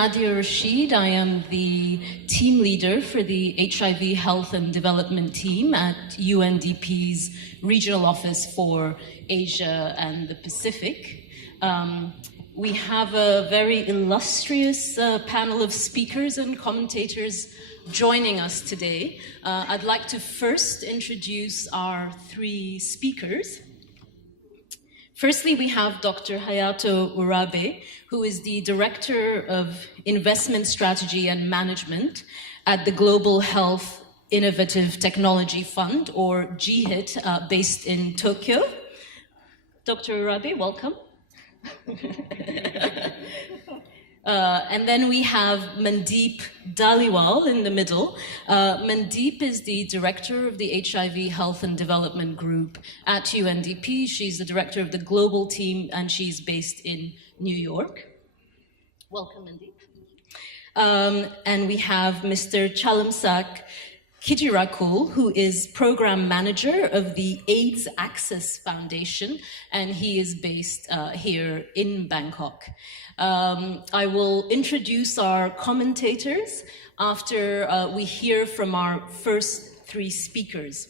Nadia Rashid. I am the team leader for the HIV Health and Development team at UNDP's Regional Office for Asia and the Pacific. We have a very illustrious panel of speakers and commentators joining us today. I'd like to first introduce our three speakers. Firstly, we have Dr. Hayato Urabe, who is the Director of Investment Strategy and Management at the Global Health Innovative Technology Fund, or GHIT, based in Tokyo. Dr. Urabe, welcome. And then we have Mandeep Dhaliwal in the middle. Mandeep is the director of the HIV Health and Development Group at UNDP. She's the director of the global team, and she's based in New York. Welcome, Mandeep. And we have Mr. Chalamsak Kijirakul, who is program manager of the AIDS Access Foundation, and he is based here in Bangkok. I will introduce our commentators after we hear from our first three speakers.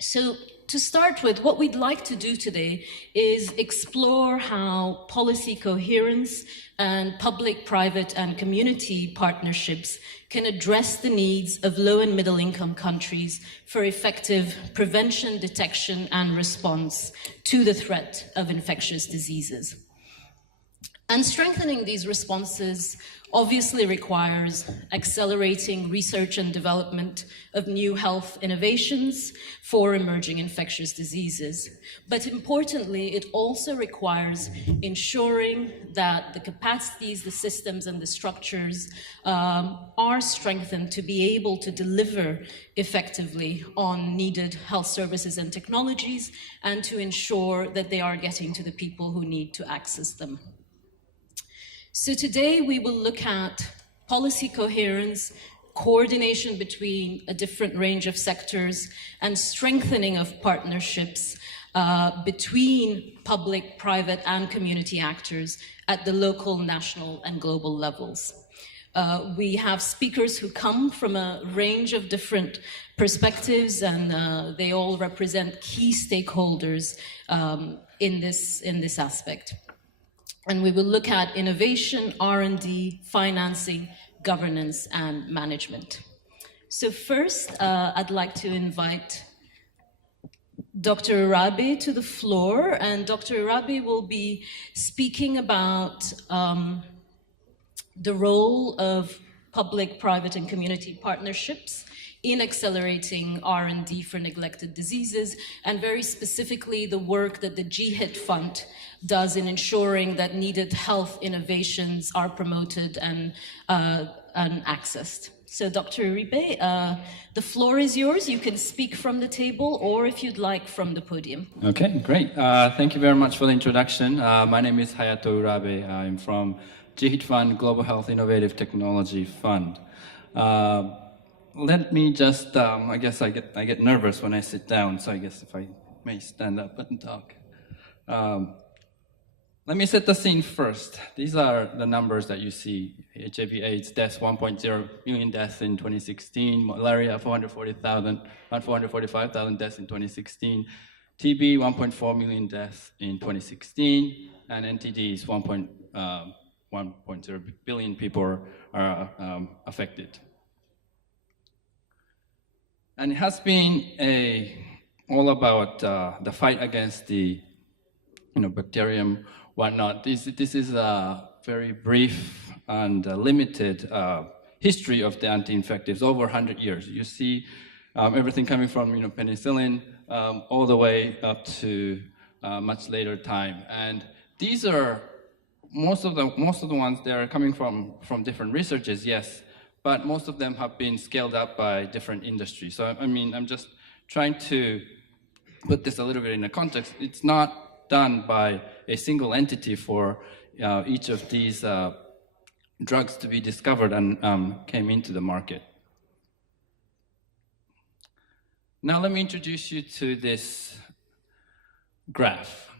So to start with, what we'd like to do today is explore how policy coherence and public, private, and community partnerships can address the needs of low and middle income countries for effective prevention, detection, and response to the threat of infectious diseases. And strengthening these responses obviously requires accelerating research and development of new health innovations for emerging infectious diseases. But importantly, it also requires ensuring that the capacities, the systems, and the structures are strengthened to be able to deliver effectively on needed health services and technologies, and to ensure that they are getting to the people who need to access them. So today we will look at policy coherence, coordination between a different range of sectors, and strengthening of partnerships between public, private, and community actors at the local, national, and global levels. We have speakers who come from a range of different perspectives, and they all represent key stakeholders in this aspect. And we will look at innovation, R&D, financing, governance, and management. So first, I'd like to invite Dr. Urabe to the floor, and Dr. Urabe will be speaking about the role of public, private, and community partnerships in accelerating R&D for neglected diseases, and very specifically the work that the GHIT Fund does in ensuring that needed health innovations are promoted and accessed. So Dr. Urabe, the floor is yours. You can speak from the table, or if you'd like, from the podium. Okay, great. Thank you very much for the introduction. My name is Hayato Urabe. I'm from GHIT Fund, Global Health Innovative Technology Fund. Let me just, I guess I get nervous when I sit down, so I guess if I may stand up and talk. Let me set the scene first. These are the numbers that you see. HIV/AIDS deaths, 1.0 million deaths in 2016. Malaria, 445,000 deaths in 2016. TB, 1.4 million deaths in 2016. And NTDs, 1.0 billion people are affected. And it has been all about the fight against the bacterium, whatnot. This is a very brief and limited history of the anti-infectives over 100 years. You see everything coming from penicillin all the way up to much later time. And these are most of the ones that are coming from different researches, yes, but most of them have been scaled up by different industries. So I mean, I'm just trying to put this a little bit in a context. It's not done by a single entity for each of these drugs to be discovered and came into the market. Now let me introduce you to this graph.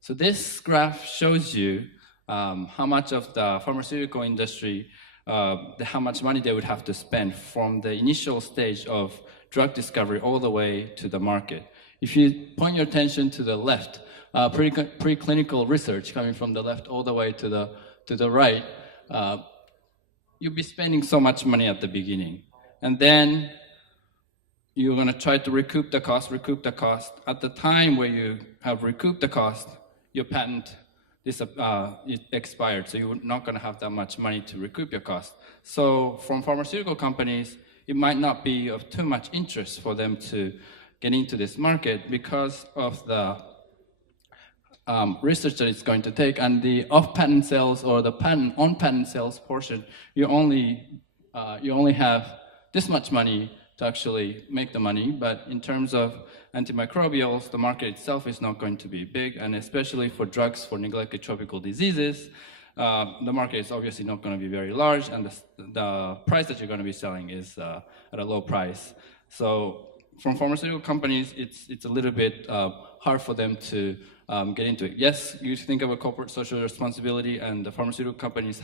So this graph shows you how much of the pharmaceutical industry, how much money they would have to spend from the initial stage of drug discovery all the way to the market. If you point your attention to the left, preclinical research coming from the left all the way to the right, you'll be spending so much money at the beginning. And then you're going to try to recoup the cost. At the time where you have recouped the cost, your patent it expired, so you're not going to have that much money to recoup your cost. So from pharmaceutical companies, it might not be of too much interest for them to get into this market because of the research that it's going to take, and the off-patent sales or the on-patent sales portion, you only have this much money to actually make the money. But in terms of antimicrobials, the market itself is not going to be big, and especially for drugs for neglected tropical diseases, the market is obviously not going to be very large, and the price that you're going to be selling is at a low price. So from pharmaceutical companies, it's a little bit hard for them to get into it. Yes, you think of a corporate social responsibility, and the pharmaceutical companies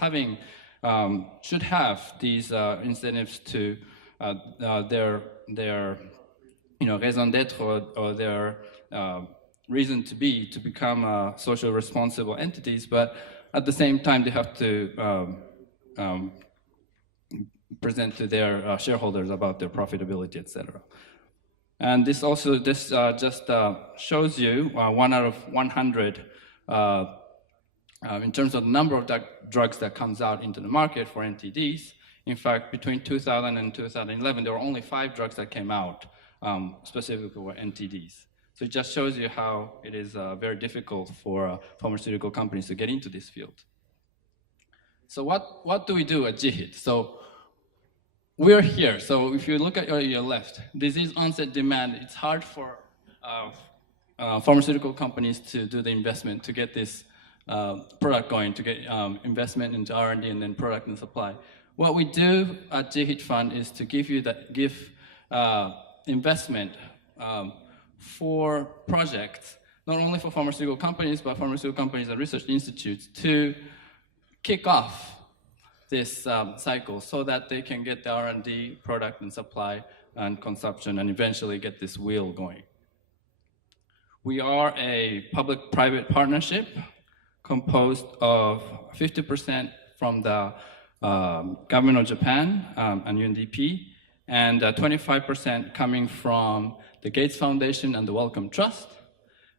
should have these incentives to their raison d'être or their reason to become social responsible entities, but at the same time they have to present to their shareholders about their profitability, etc. And this just shows you 1 out of 100 in terms of the number of drugs that comes out into the market for NTDs. In fact, between 2000 and 2011, there were only 5 drugs that came out specifically for NTDs. So it just shows you how it is very difficult for pharmaceutical companies to get into this field. So what do we do at GHIT? So we're here. So if you look at your left, disease onset demand, it's hard for pharmaceutical companies to do the investment to get this product going, to get investment into R&D and then product and supply. What we do at GHIT Fund is to give investment for projects, not only for pharmaceutical companies, but pharmaceutical companies and research institutes to kick off this cycle so that they can get the R&D, product and supply and consumption and eventually get this wheel going. We are a public-private partnership composed of 50% from the government of Japan and UNDP, and 25% coming from the Gates Foundation and the Wellcome Trust,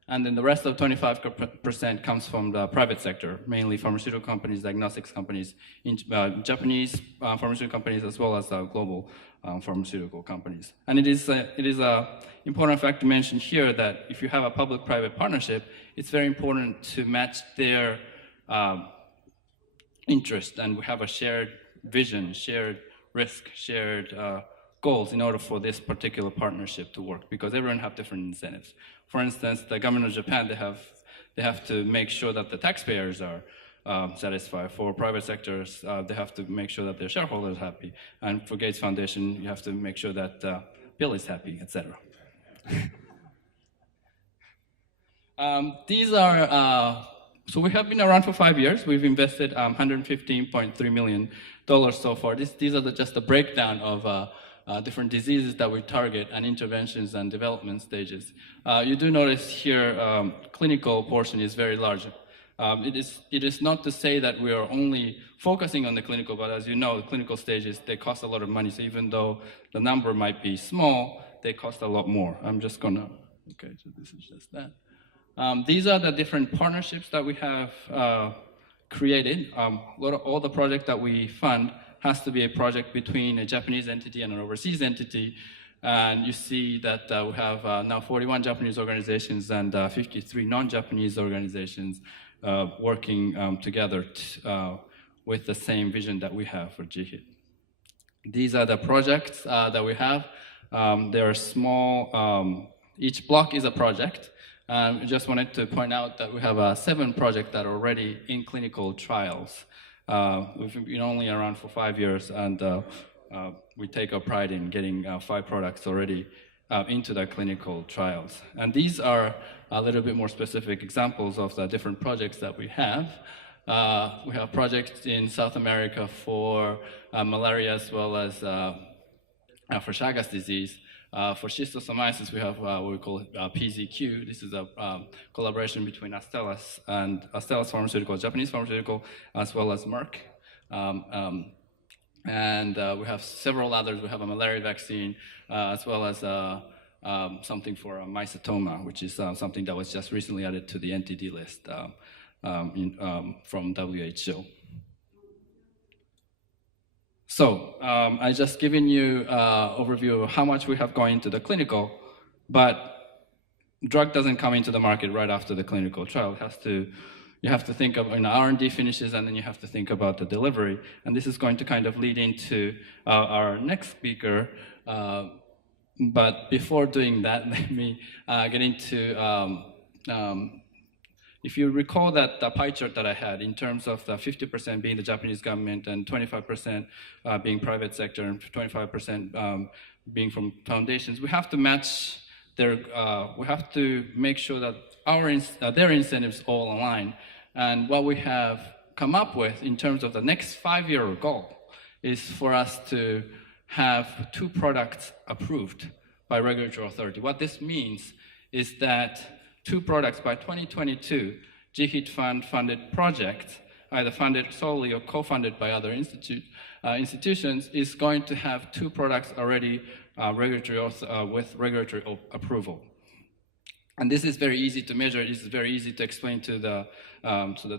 and then the rest of 25% comes from the private sector, mainly pharmaceutical companies, diagnostics companies, Japanese pharmaceutical companies, as well as global pharmaceutical companies. And it is a important fact to mention here that if you have a public-private partnership, it's very important to match their interest, and we have a shared vision, shared risk, shared goals in order for this particular partnership to work, because everyone have different incentives. For instance, the government of Japan, they have to make sure that the taxpayers are satisfied. For private sectors, they have to make sure that their shareholders are happy. And for Gates Foundation, you have to make sure that Bill is happy, etc. These are, so we have been around for 5 years. We've invested $115.3 million so far. These are just the breakdown of different diseases that we target and interventions and development stages. You do notice here, clinical portion is very large. It is not to say that we are only focusing on the clinical, but as you know, the clinical stages, they cost a lot of money. So even though the number might be small, they cost a lot more. I'm just gonna, okay, so this is just that. These are the different partnerships that we have created. All the projects that we fund has to be a project between a Japanese entity and an overseas entity. And you see that we have now 41 Japanese organizations and 53 non-Japanese organizations working together with the same vision that we have for GHIT. These are the projects that we have. They are small. Each block is a project. I just wanted to point out that we have 7 projects that are already in clinical trials. We've been only around for 5 years, and we take our pride in getting 5 products already into the clinical trials. And these are a little bit more specific examples of the different projects that we have. We have projects in South America for malaria as well as for Chagas disease. For schistosomiasis, we have what we call PZQ. This is a collaboration between Astellas Pharmaceutical, Japanese pharmaceutical, as well as Merck. And we have several others. We have a malaria vaccine, as well as something for mycetoma, which is something that was just recently added to the NTD list from WHO. So I just given you an overview of how much we have going into the clinical, but drug doesn't come into the market right after the clinical trial. You have to think of R&D finishes, and then you have to think about the delivery. And this is going to kind of lead into our next speaker. But before doing that, let me get into, if you recall that the pie chart that I had in terms of the 50% being the Japanese government and 25% being private sector and 25% being from foundations, we have to match their, we have to make sure that their incentives all align. And what we have come up with in terms of the next 5-year goal is for us to have 2 products approved by regulatory authority. What this means is that 2 products by 2022, GHIT funded projects, either funded solely or co-funded by other institutions, is going to have 2 products already with regulatory approval. And this is very easy to measure. It's very easy to explain to the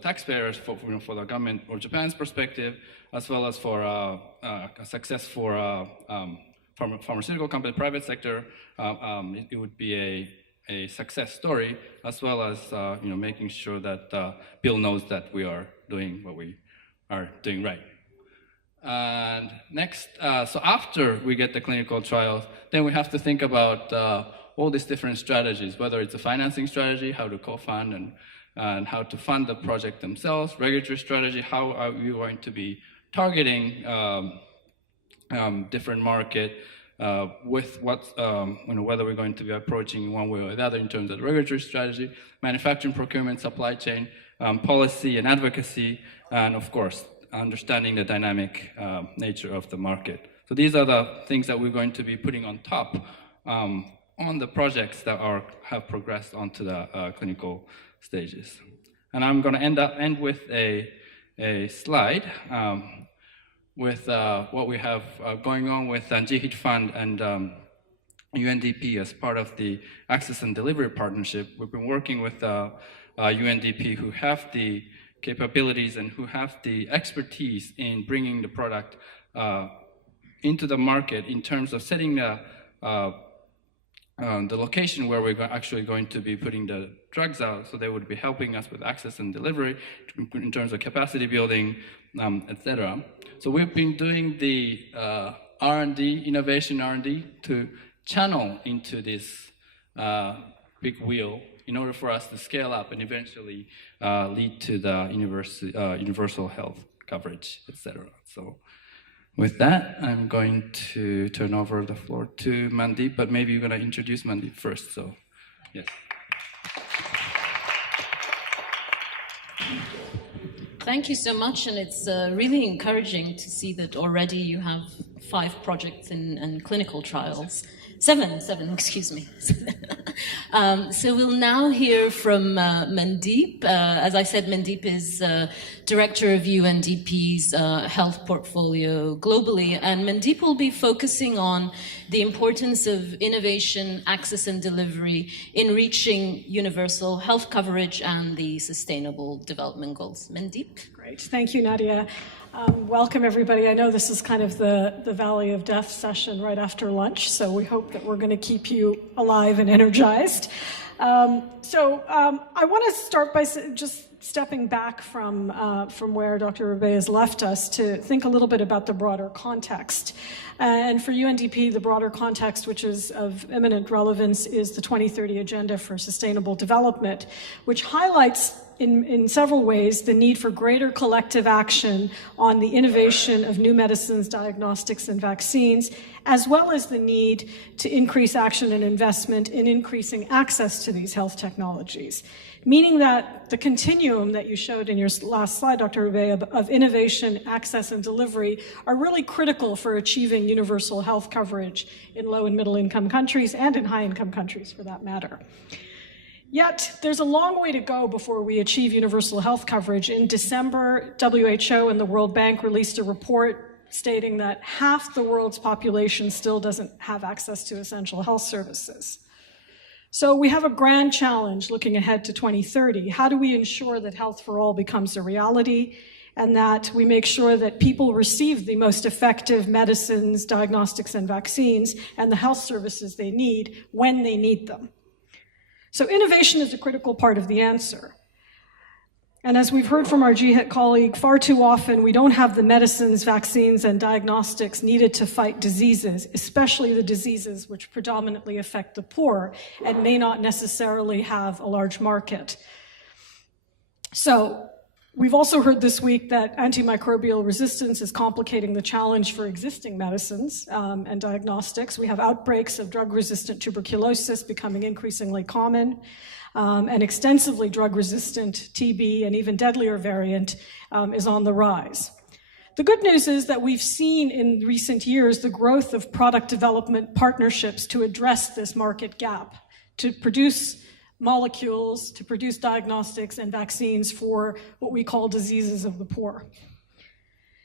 taxpayers for the government or Japan's perspective, as well as for success for pharmaceutical company, private sector. It would be a success story, as well as making sure that Bill knows that we are doing what we are doing right. And next, so after we get the clinical trials, then we have to think about all these different strategies, whether it's a financing strategy, how to co-fund, and how to fund the project themselves, regulatory strategy, how are you going to be targeting different market, with what, whether we're going to be approaching one way or the other in terms of regulatory strategy, manufacturing, procurement, supply chain, policy and advocacy, and of course, understanding the dynamic nature of the market. So these are the things that we're going to be putting on top on the projects that have progressed onto the clinical stages. And I'm going to end with a slide with what we have going on with GHIT Fund and UNDP as part of the Access and Delivery Partnership. We've been working with UNDP, who have the capabilities and who have the expertise in bringing the product into the market in terms of setting the location where we're actually going to be putting the drugs out. So they would be helping us with access and delivery in terms of capacity building, etc. So we've been doing the R&D, innovation R&D, to channel into this big wheel in order for us to scale up and eventually lead to the universal health coverage, etc. So with that, I'm going to turn over the floor to Mandeep, but maybe you're going to introduce Mandeep first, so yes. Thank you so much, and it's really encouraging to see that already you have 5 projects in clinical trials. Seven, excuse me. So we'll now hear from Mandeep. As I said, Mandeep is Director of UNDP's health portfolio globally, and Mandeep will be focusing on the importance of innovation, access and delivery in reaching universal health coverage and the Sustainable Development Goals. Mandeep? Great, thank you, Nadia. Welcome, everybody. I know this is kind of the Valley of Death session right after lunch, so we hope that we're going to keep you alive and energized. I want to start by just stepping back from where Dr. Rebay has left us to think a little bit about the broader context. And for UNDP, the broader context, which is of eminent relevance, is the 2030 Agenda for Sustainable Development, which highlights in several ways the need for greater collective action on the innovation of new medicines, diagnostics, and vaccines, as well as the need to increase action and investment in increasing access to these health technologies. Meaning that the continuum that you showed in your last slide, Dr. Ube, of innovation, access, and delivery are really critical for achieving universal health coverage in low and middle income countries and in high income countries for that matter. Yet, there's a long way to go before we achieve universal health coverage. In December, WHO and the World Bank released a report stating that half the world's population still doesn't have access to essential health services. So we have a grand challenge looking ahead to 2030. How do we ensure that health for all becomes a reality and that we make sure that people receive the most effective medicines, diagnostics, and vaccines and the health services they need when they need them? So innovation is a critical part of the answer. And as we've heard from our GHIT colleague, far too often we don't have the medicines, vaccines, and diagnostics needed to fight diseases, especially the diseases which predominantly affect the poor and may not necessarily have a large market. So we've also heard this week that antimicrobial resistance is complicating the challenge for existing medicines and diagnostics. We have outbreaks of drug-resistant tuberculosis becoming increasingly common. And extensively drug-resistant TB and even deadlier variant is on the rise. The good news is that we've seen in recent years the growth of product development partnerships to address this market gap, to produce molecules, to produce diagnostics and vaccines for what we call diseases of the poor.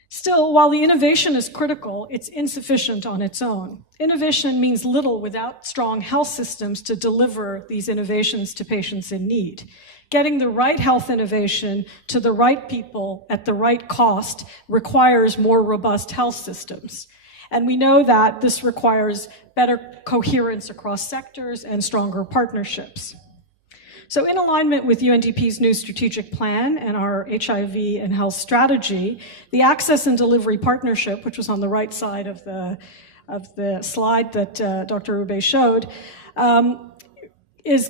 Still, while the innovation is critical, it's insufficient on its own. Innovation means little without strong health systems to deliver these innovations to patients in need. Getting the right health innovation to the right people at the right cost requires more robust health systems. And we know that this requires better coherence across sectors and stronger partnerships. So in alignment with UNDP's new strategic plan and our HIV and health strategy, the Access and Delivery Partnership, which was on the right side of the slide that Dr. Ube showed, is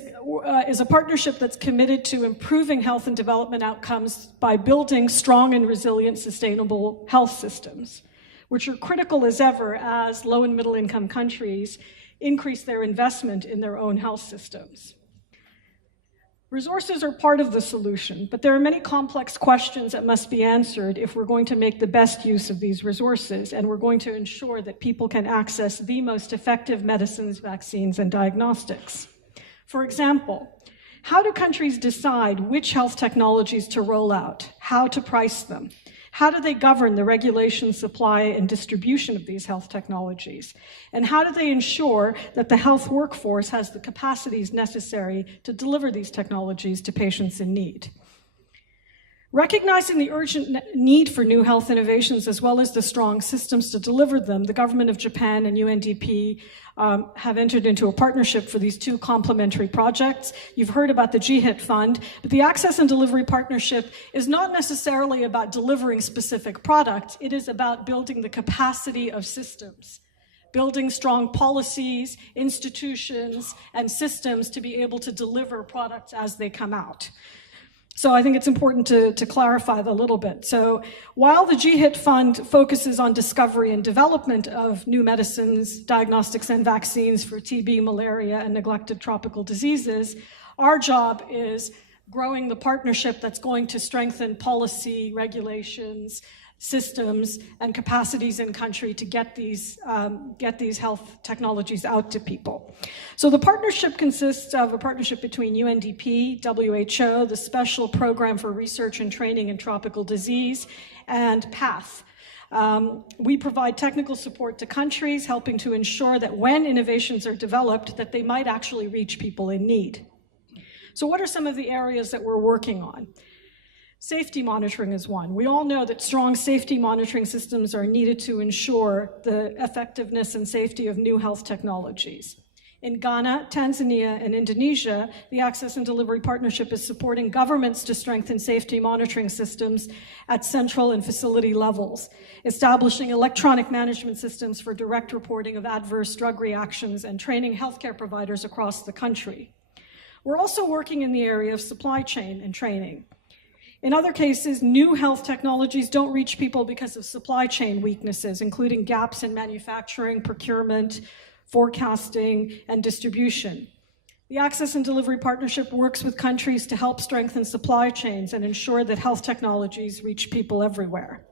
a partnership that's committed to improving health and development outcomes by building strong and resilient sustainable health systems, which are critical as ever as low and middle income countries increase their investment in their own health systems. Resources are part of the solution, but there are many complex questions that must be answered if we're going to make the best use of these resources, and we're going to ensure that people can access the most effective medicines, vaccines, and diagnostics. For example, how do countries decide which health technologies to roll out, how to price them? How do they govern the regulation, supply, and distribution of these health technologies? And how do they ensure that the health workforce has the capacities necessary to deliver these technologies to patients in need? Recognizing the urgent need for new health innovations as well as the strong systems to deliver them, the government of Japan and UNDP have entered into a partnership for these two complementary projects. You've heard about the GHIT Fund, but the Access and Delivery Partnership is not necessarily about delivering specific products. It is about building the capacity of systems, building strong policies, institutions, and systems to be able to deliver products as they come out. So I think it's important to clarify that a little bit. So while the GHIT Fund focuses on discovery and development of new medicines, diagnostics, and vaccines for TB, malaria, and neglected tropical diseases, our job is growing the partnership that's going to strengthen policy, regulations, systems, and capacities in country to get these health technologies out to people. So the partnership consists of a partnership between UNDP, WHO, the Special Program for Research and Training in Tropical Disease, and PATH. We provide technical support to countries, helping to ensure that when innovations are developed, that they might actually reach people in need. So what are some of the areas that we're working on? Safety monitoring is one. We all know that strong safety monitoring systems are needed to ensure the effectiveness and safety of new health technologies. In Ghana, Tanzania, and Indonesia, the Access and Delivery Partnership is supporting governments to strengthen safety monitoring systems at central and facility levels, establishing electronic management systems for direct reporting of adverse drug reactions, and training healthcare providers across the country. We're also working in the area of supply chain and training. In other cases, new health technologies don't reach people because of supply chain weaknesses, including gaps in manufacturing, procurement, forecasting, and distribution. The Access and Delivery Partnership works with countries to help strengthen supply chains and ensure that health technologies reach people everywhere.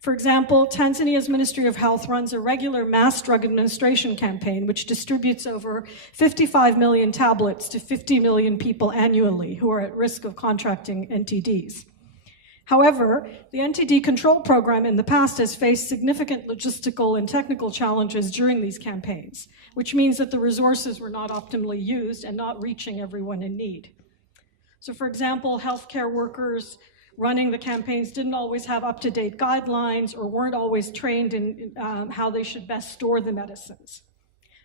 For example, Tanzania's Ministry of Health runs a regular mass drug administration campaign which distributes over 55 million tablets to 50 million people annually who are at risk of contracting NTDs. However, the NTD control program in the past has faced significant logistical and technical challenges during these campaigns, which means that the resources were not optimally used and not reaching everyone in need. So for example, healthcare workers running the campaigns didn't always have up-to-date guidelines or weren't always trained in how they should best store the medicines.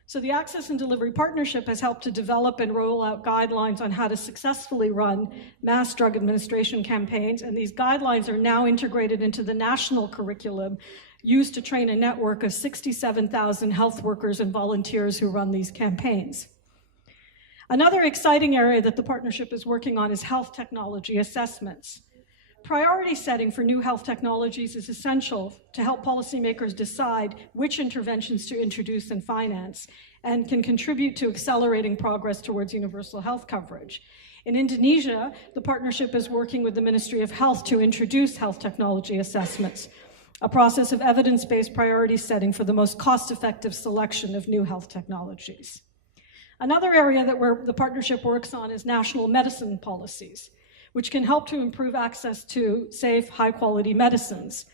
So the Access and Delivery Partnership has helped to develop and roll out guidelines on how to successfully run mass drug administration campaigns, and these guidelines are now integrated into the national curriculum used to train a network of 67,000 health workers and volunteers who run these campaigns. Another exciting area that the partnership is working on is health technology assessments. Priority setting for new health technologies is essential to help policymakers decide which interventions to introduce and finance, and can contribute to accelerating progress towards universal health coverage. In Indonesia, the partnership is working with the Ministry of Health to introduce health technology assessments, a process of evidence-based priority setting for the most cost-effective selection of new health technologies. Another area that the partnership works on is national medicine policies, which can help to improve access to safe, high-quality medicines.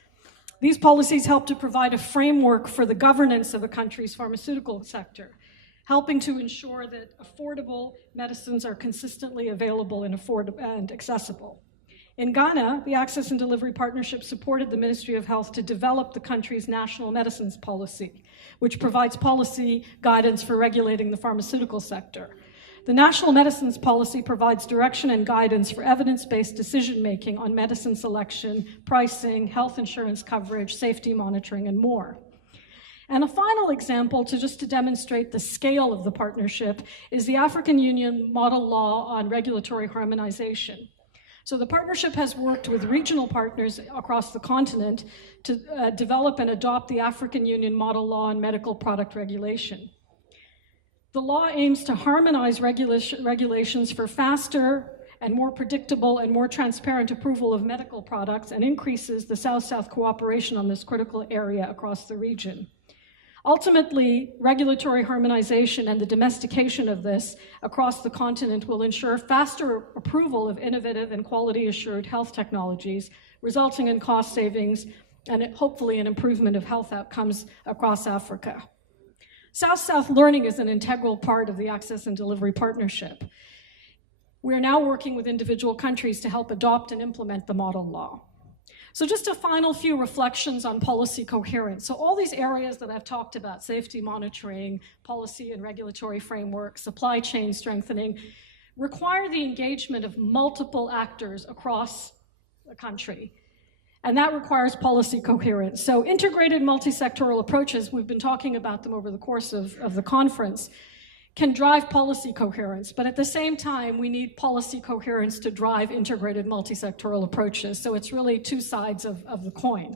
These policies help to provide a framework for the governance of a country's pharmaceutical sector, helping to ensure that affordable medicines are consistently available and accessible. In Ghana, the Access and Delivery Partnership supported the Ministry of Health to develop the country's national medicines policy, which provides policy guidance for regulating the pharmaceutical sector. The National Medicines Policy provides direction and guidance for evidence-based decision-making on medicine selection, pricing, health insurance coverage, safety monitoring, and more. And a final example to demonstrate the scale of the partnership is the African Union Model Law on Regulatory Harmonization. So the partnership has worked with regional partners across the continent to develop and adopt the African Union Model Law on Medical Product Regulation. The law aims to harmonize regulations for faster and more predictable and more transparent approval of medical products, and increases the South-South cooperation on this critical area across the region. Ultimately, regulatory harmonization and the domestication of this across the continent will ensure faster approval of innovative and quality-assured health technologies, resulting in cost savings and hopefully an improvement of health outcomes across Africa. South-South learning is an integral part of the Access and Delivery Partnership. We are now working with individual countries to help adopt and implement the model law. So just a final few reflections on policy coherence. So all these areas that I've talked about, safety monitoring, policy and regulatory framework, supply chain strengthening, require the engagement of multiple actors across the country. And that requires policy coherence. So integrated multi-sectoral approaches, we've been talking about them over the course of the conference, can drive policy coherence. But at the same time, we need policy coherence to drive integrated multi-sectoral approaches. So it's really two sides of the coin.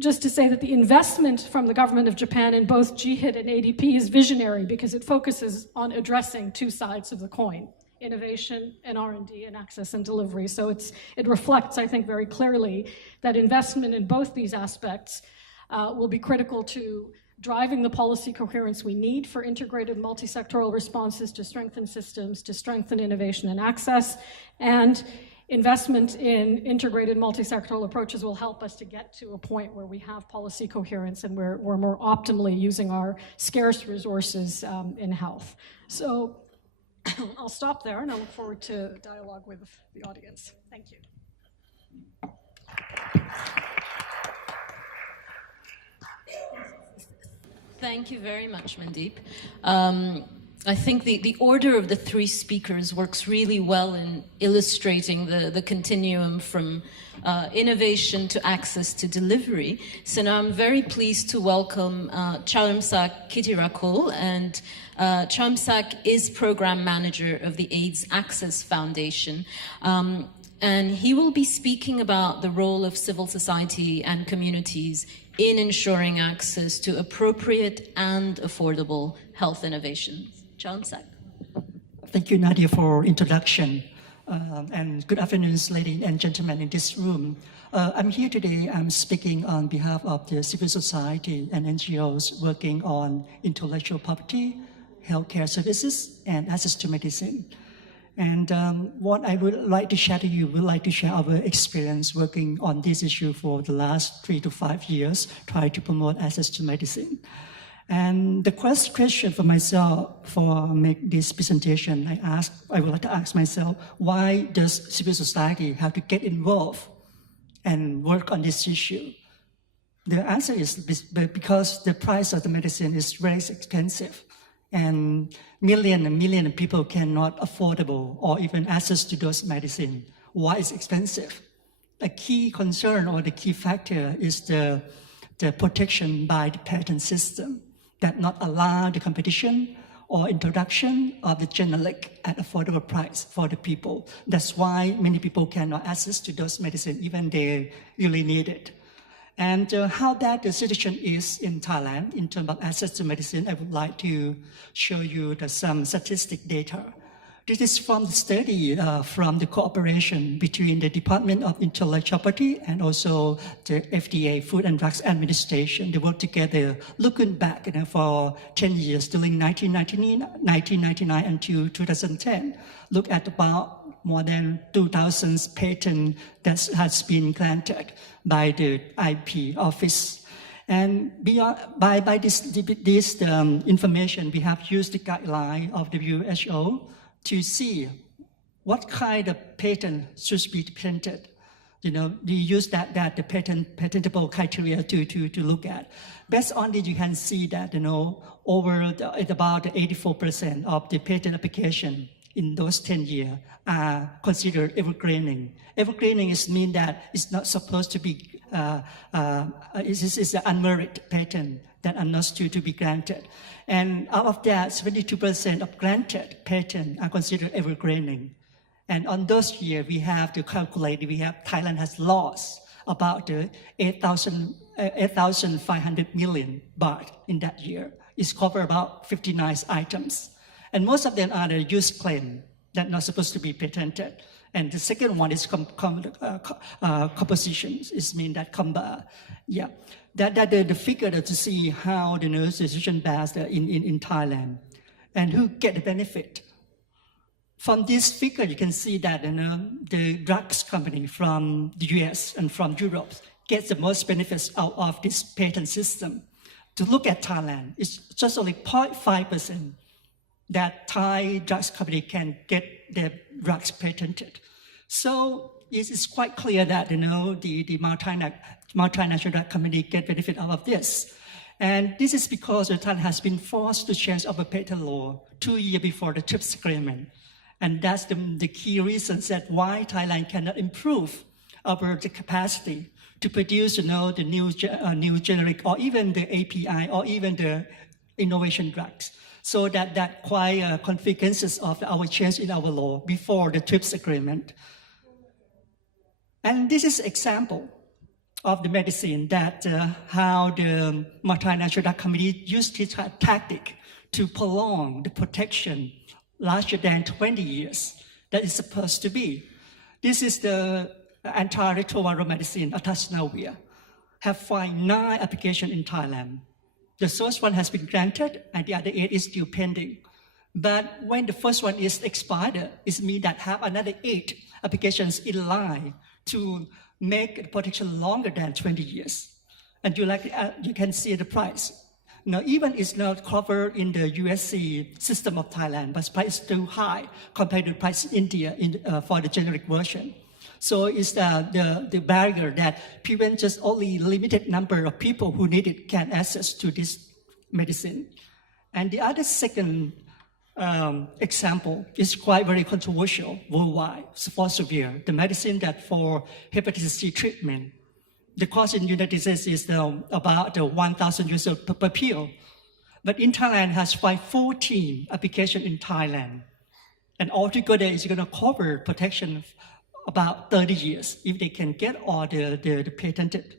Just to say that the investment from the government of Japan in both GHIT and ADP is visionary because it focuses on addressing two sides of the coin: innovation and R&D and access and delivery. So it reflects, I think, very clearly that investment in both these aspects will be critical to driving the policy coherence we need for integrated multi-sectoral responses to strengthen systems, to strengthen innovation and access, and investment in integrated multi-sectoral approaches will help us to get to a point where we have policy coherence and we're more optimally using our scarce resources in health. So I'll stop there, and I look forward to dialogue with the audience. Thank you. Thank you very much, Mandeep. I think the order of the three speakers works really well in illustrating the continuum from innovation to access to delivery. So now I'm very pleased to welcome Charam Kittirakul and Chomsak is program manager of the AIDS Access Foundation. And he will be speaking about the role of civil society and communities in ensuring access to appropriate and affordable health innovations. Chomsak. Thank you, Nadia, for introduction. And good afternoon, ladies and gentlemen in this room. I'm here today, I'm speaking on behalf of the civil society and NGOs working on intellectual property, healthcare services, and access to medicine. And what I would like to share to you, would like to share our experience working on this issue for the last 3 to 5 years, trying to promote access to medicine. And the question for myself for make this presentation, I would like to ask myself, why does civil society have to get involved and work on this issue? The answer is because the price of the medicine is very expensive, and million of people cannot affordable or even access to those medicine. Why is expensive? A key concern or the key factor is the protection by the patent system that not allow the competition or introduction of the generic at affordable price for the people. That's why many people cannot access to those medicine even they really need it. And how that the situation is in Thailand in terms of access to medicine, I would like to show you some statistic data. This is from the study from the cooperation between the Department of Intellectual Property and also the FDA, Food and Drugs Administration. They work together looking back for 10 years, during 1999 until 2010. Look at about more than 2,000 patents that has been granted by the IP office. And beyond, by this information, we have used the guideline of the WHO to see what kind of patent should be patented. We use that the patentable criteria to look at. Based on it, you can see that about 84% of the patent application in those 10 years are considered evergreening. Evergreening means that it's not supposed to be, it's an unmerited patent that are not due to be granted. And out of that, 72% of granted patents are considered evergreening. And on those years, we have to calculate, Thailand has lost about 8,500 million baht in that year. It's covered about 59 items. And most of them are the use claim that are not supposed to be patented. And the second one is compositions. It means that the figure to see how the decision passed in Thailand and who get the benefit. From this figure, you can see that the drugs company from the US and from Europe gets the most benefits out of this patent system. To look at Thailand, it's just only 0.5% that Thai drugs company can get their drugs patented. So it is quite clear that the multinational drug company get benefit out of this. And this is because Thailand has been forced to change our patent law 2 years before the TRIPS agreement. And that's the key reasons that why Thailand cannot improve our capacity to produce the new generic or even the API or even the innovation drugs. So that quite consequences of our change in our law before the TRIPS agreement. And this is example of the medicine that how the multinational drug company used this tactic to prolong the protection larger than 20 years that is supposed to be. This is the antiretroviral medicine, atazanavir, have filed 9 applications in Thailand. The first one has been granted and the other 8 is still pending. But when the first one is expired, it means that have another 8 applications in line to make the protection longer than 20 years. And you can see the price. Now, even it's not covered in the USC system of Thailand, but price is still high compared to the price in India for the generic version. So it's the barrier that prevents just only limited number of people who need it can access to this medicine. And the other second example is quite very controversial worldwide. Severe, the medicine that for hepatitis C treatment, the cost in the United States is about $1,000 per pill. But in Thailand has filed 14 applications in Thailand. And altogether it's going to cover protection about 30 years if they can get all the patented.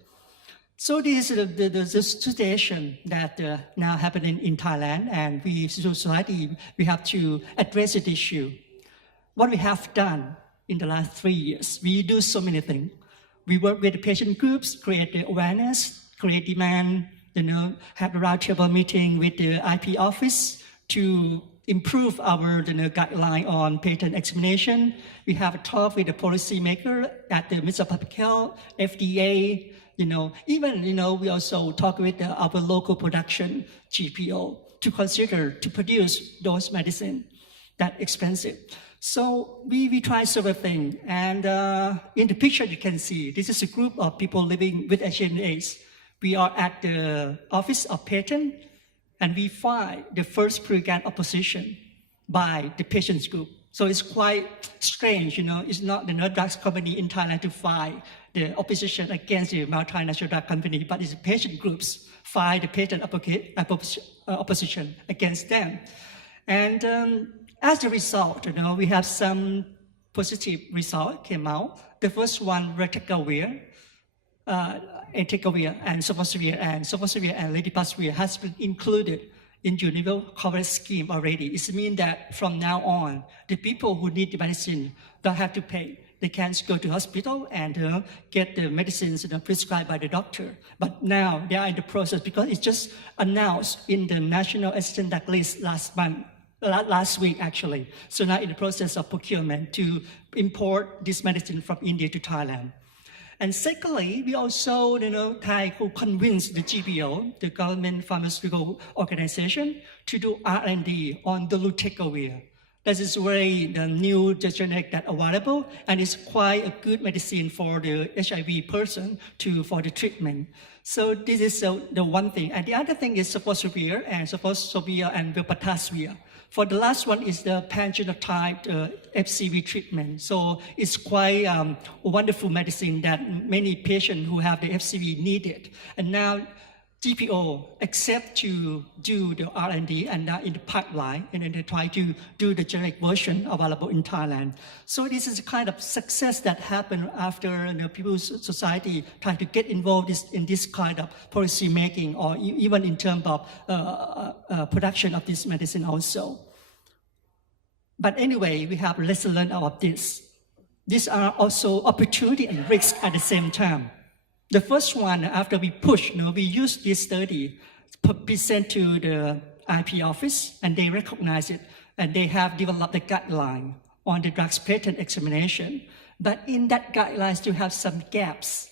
So this is the situation that now happening in Thailand, and we, society, we have to address this issue. What we have done in the last 3 years, we do so many things. We work with the patient groups, create the awareness, create demand, have a roundtable meeting with the IP office to improve our guideline on patent examination. We have a talk with the policymaker at the Ministry of Public Health, FDA. We also talk with our local production GPO to consider to produce those medicine that expensive. So we try several things, and in the picture you can see this is a group of people living with HIV/AIDS. We are at the Office of Patent, and we filed the first pre-grant opposition by the patients group. So it's quite strange, it's not the drugs company in Thailand to file the opposition against the multinational drug company, but it's the patient groups file the patent opposition against them. And as a result, we have some positive result came out. The first one, Entecavir and Sofosbuvir and Ledipasvir has been included in universal coverage scheme already. It means that from now on, the people who need the medicine don't have to pay. They can go to hospital and get the medicines prescribed by the doctor. But now they are in the process because it's just announced in the National Assistance Drug List last week actually. So now in the process of procurement to import this medicine from India to Thailand. And secondly, we also try to convince the GPO, the Government Pharmaceutical Organization, to do R&D on the dolutegravir. That is very the new generic that available, and it's quite a good medicine for the HIV person for the treatment. So this is the one thing. And the other thing is Sofosbuvir and Velpatasvir. For the last one is the pan-genotype HCV treatment. So it's quite a wonderful medicine that many patients who have the HCV need it. And now GPO accept to do the R&D and now in the pipeline, and then they try to do the generic version available in Thailand. So this is a kind of success that happened after people's society try to get involved in this kind of policy making, or even in terms of production of this medicine also. But anyway, we have lesson learned out of this. These are also opportunity and risk at the same time. The first one, after we push, we use this study, present to the IP office, and they recognize it, and they have developed a guideline on the drugs patent examination. But in that guideline still have some gaps,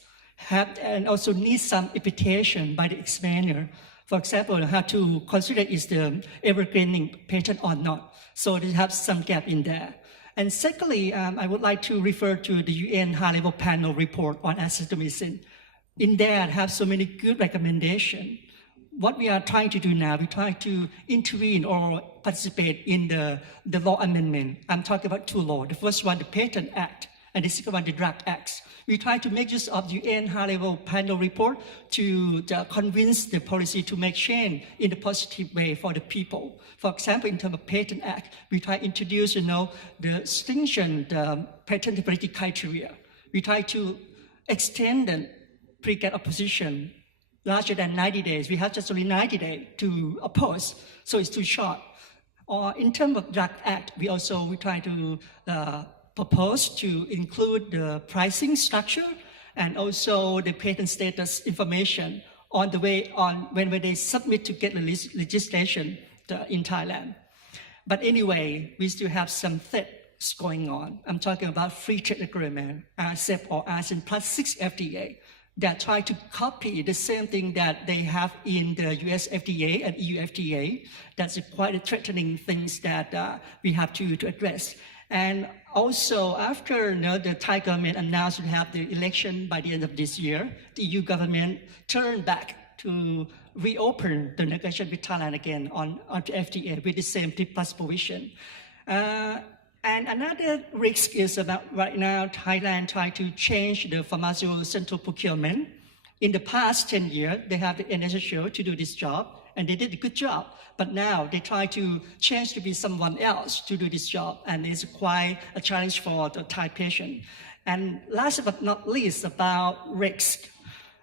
and also need some interpretation by the examiner. For example, how to consider is the evergreening patent or not. So they have some gap in there. And secondly, I would like to refer to the UN high-level panel report on azithromycin. In there, I have so many good recommendations. What we are trying to do now, we try to intervene or participate in the law amendment. I'm talking about two laws. The first one, the Patent Act, and the second one, the Drug Act. We try to make use of the UN high-level panel report to convince the policy to make change in a positive way for the people. For example, in terms of Patent Act, we try to introduce, the stringent patentability criteria. We try to extend the pre-grant opposition larger than 90 days. We have just only 90 days to oppose, so it's too short. Or in terms of Drug Act, we try to propose to include the pricing structure and also the patent status information on the way on when they submit to get the legislation in Thailand. But anyway, we still have some threats going on. I'm talking about free trade agreement, RCEP or ASEAN plus 6 FDA. That try to copy the same thing that they have in the US FDA and EU FDA. That's quite a threatening things that we have to address. And also, after the Thai government announced to have the election by the end of this year, the EU government turned back to reopen the negotiation with Thailand again on the FDA with the same 3+ provision. And another risk is about right now, Thailand try to change the pharmaceutical central procurement. In the past 10 years, they have the NHSO to do this job, and they did a good job. But now they try to change to be someone else to do this job, and it's quite a challenge for the Thai patient. And last but not least, about risk.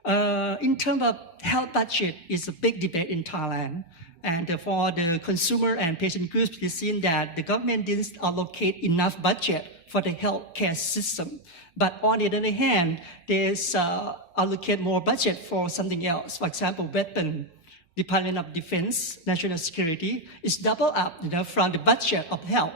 In terms of health budget, it's a big debate in Thailand. And for the consumer and patient groups, we've seen that the government didn't allocate enough budget for the healthcare system. But on the other hand, there's allocate more budget for something else. For example, weapon, Department of Defense, National Security is double up from the budget of health.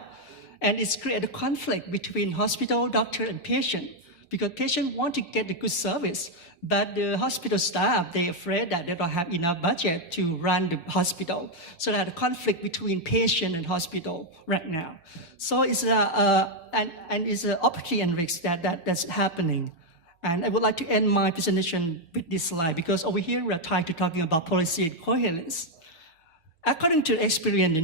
And it's created a conflict between hospital, doctor, and patient, because patients want to get a good service, but the hospital staff, they're afraid that they don't have enough budget to run the hospital. So there's a conflict between patient and hospital right now. So it's it's an opportunity and risk that's happening. And I would like to end my presentation with this slide, because over here we're trying to talking about policy and coherence. According to experience,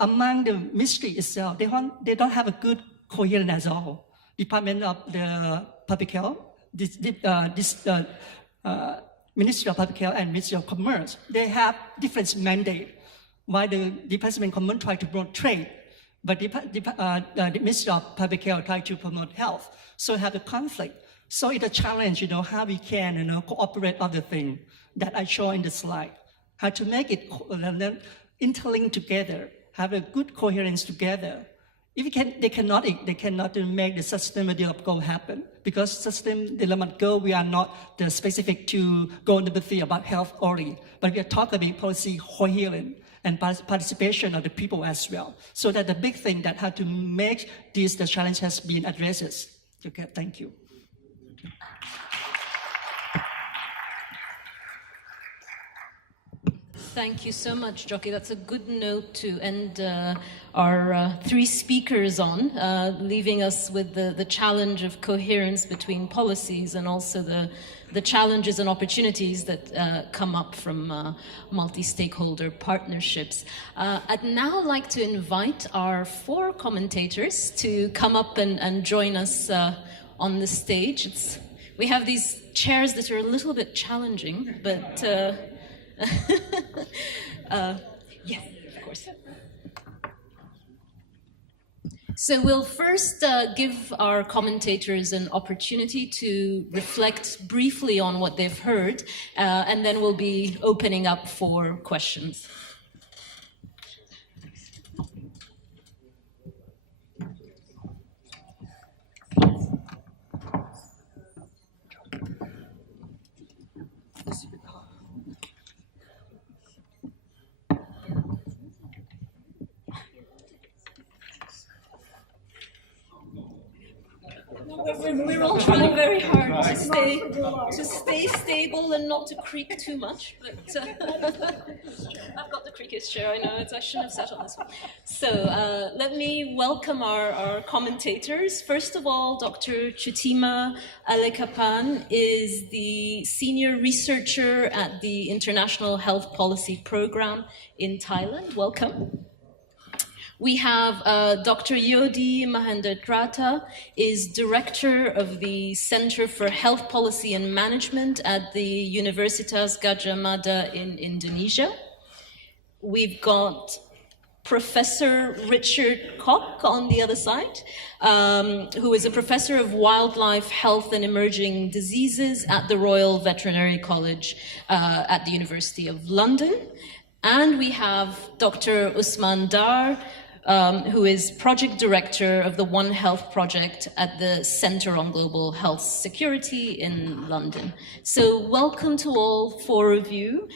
among the ministry itself, they don't have a good coherence at all. Department of the Public Health, Ministry of Public Health and Ministry of Commerce, they have different mandate. While the Department of Commerce try to promote trade, but the Ministry of Public Health try to promote health. So have a conflict. So it's a challenge, how we can, cooperate other things that I show in the slide. How to make it interlink together, have a good coherence together. If they cannot make the sustainable development goal happen, because sustainable development goal, we are not the specific to goal number 3 about health only, but we are talking about policy coherence and participation of the people as well. So that the big thing that how to make the challenge has been addressed. Okay, thank you. Thank you so much, Jockey. That's a good note to end our 3 speakers on, leaving us with the challenge of coherence between policies and also the challenges and opportunities that come up from multi-stakeholder partnerships. I'd now like to invite our 4 commentators to come up and join us on the stage. We have these chairs that are a little bit challenging, but yeah, of course. So we'll first give our commentators an opportunity to reflect briefly on what they've heard, and then we'll be opening up for questions. We're all trying very hard to stay stable and not to creak too much, but I've got the creakiest chair, I know, I shouldn't have sat on this one. So let me welcome our commentators. First of all, Dr. Chutima Alekapan is the senior researcher at the International Health Policy Program in Thailand. Welcome. We have Dr. Yodi Mahendratrata is director of the Center for Health Policy and Management at the Universitas Gadjah Mada in Indonesia. We've got Professor Richard Koch on the other side, who is a professor of wildlife health and emerging diseases at the Royal Veterinary College at the University of London. And we have Dr. Usman Dar, who is project director of the One Health project at the Center on Global Health Security in London. So welcome to all 4 of you.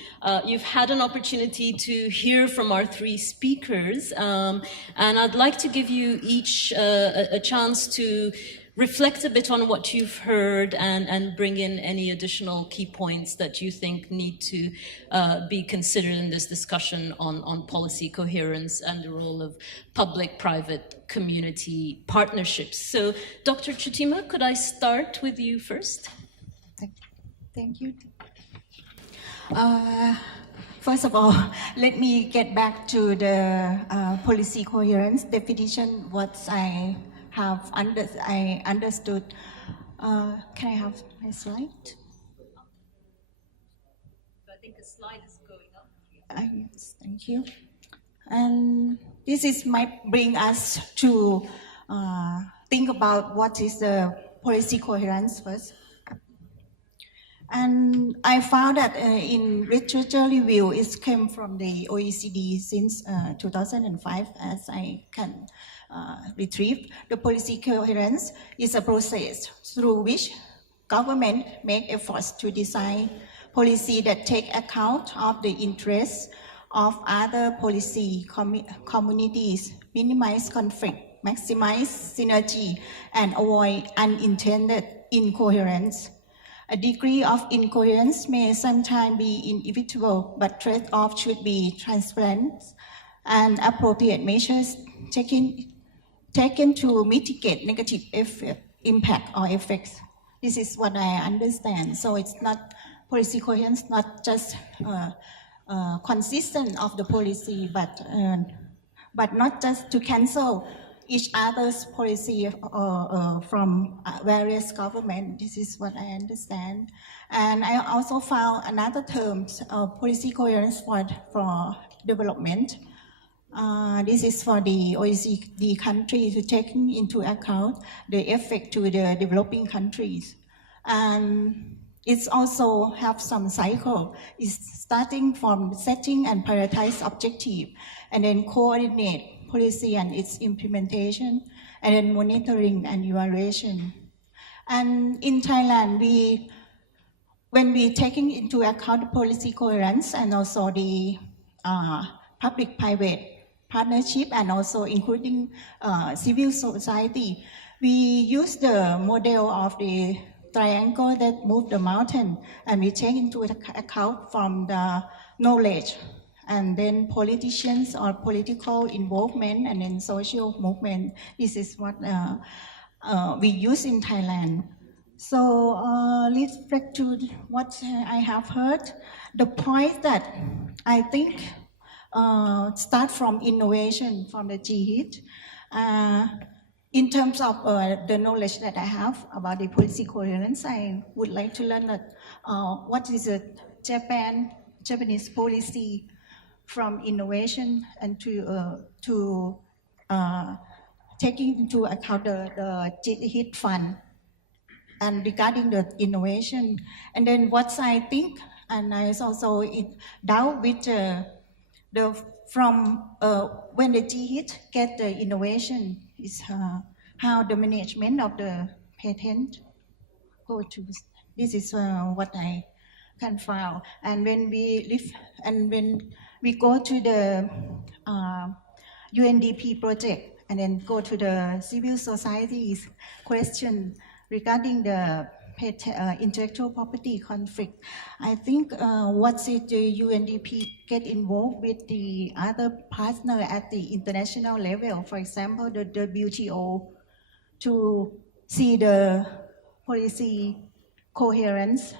You've had an opportunity to hear from our 3 speakers, and I'd like to give you each a chance to reflect a bit on what you've heard and bring in any additional key points that you think need to be considered in this discussion on policy coherence and the role of public-private community partnerships. So, Dr. Chutima, could I start with you first? Thank you. First of all, let me get back to the policy coherence definition, what I understood. Can I have my slide? I think the slide is going up. Yes, thank you. And this might bring us to think about what is the policy coherence first. And I found that in literature review, it came from the OECD since 2005, as I can retrieve. The policy coherence is a process through which government make efforts to design policy that take account of the interests of other policy communities, minimize conflict, maximize synergy, and avoid unintended incoherence. A degree of incoherence may sometimes be inevitable, but trade-off should be transparent and appropriate measures taken to mitigate negative impact or effects. This is what I understand. So it's not policy coherence, not just consistent of the policy, but not just to cancel each other's policy from various governments. This is what I understand. And I also found another term, policy coherence for development. This is for the OECD countries to take into account the effect to the developing countries. And it's also have some cycle. It's starting from setting and prioritize objective, and then coordinate policy and its implementation, and then monitoring and evaluation. And in Thailand, when we taking into account policy coherence and also the public-private partnership, and also including civil society, we use the model of the triangle that move the mountain, and we take into account from the knowledge, and then politicians or political involvement, and then social movement. This is what we use in Thailand. So let's back to what I have heard. The point that I think start from innovation from the GHIT. In terms of the knowledge that I have about the policy coherence, I would like to learn that what is the Japanese policy from innovation and to taking into account the GHIT fund and regarding the innovation. And then what I think, and I also doubt with when the GHIT get the innovation is how the management of the patent go to. This is what I can find. And when we go to the UNDP project, and then go to the civil society's question regarding the intellectual property conflict, I think what's it the UNDP get involved with the other partner at the international level, for example, the WTO, to see the policy coherence,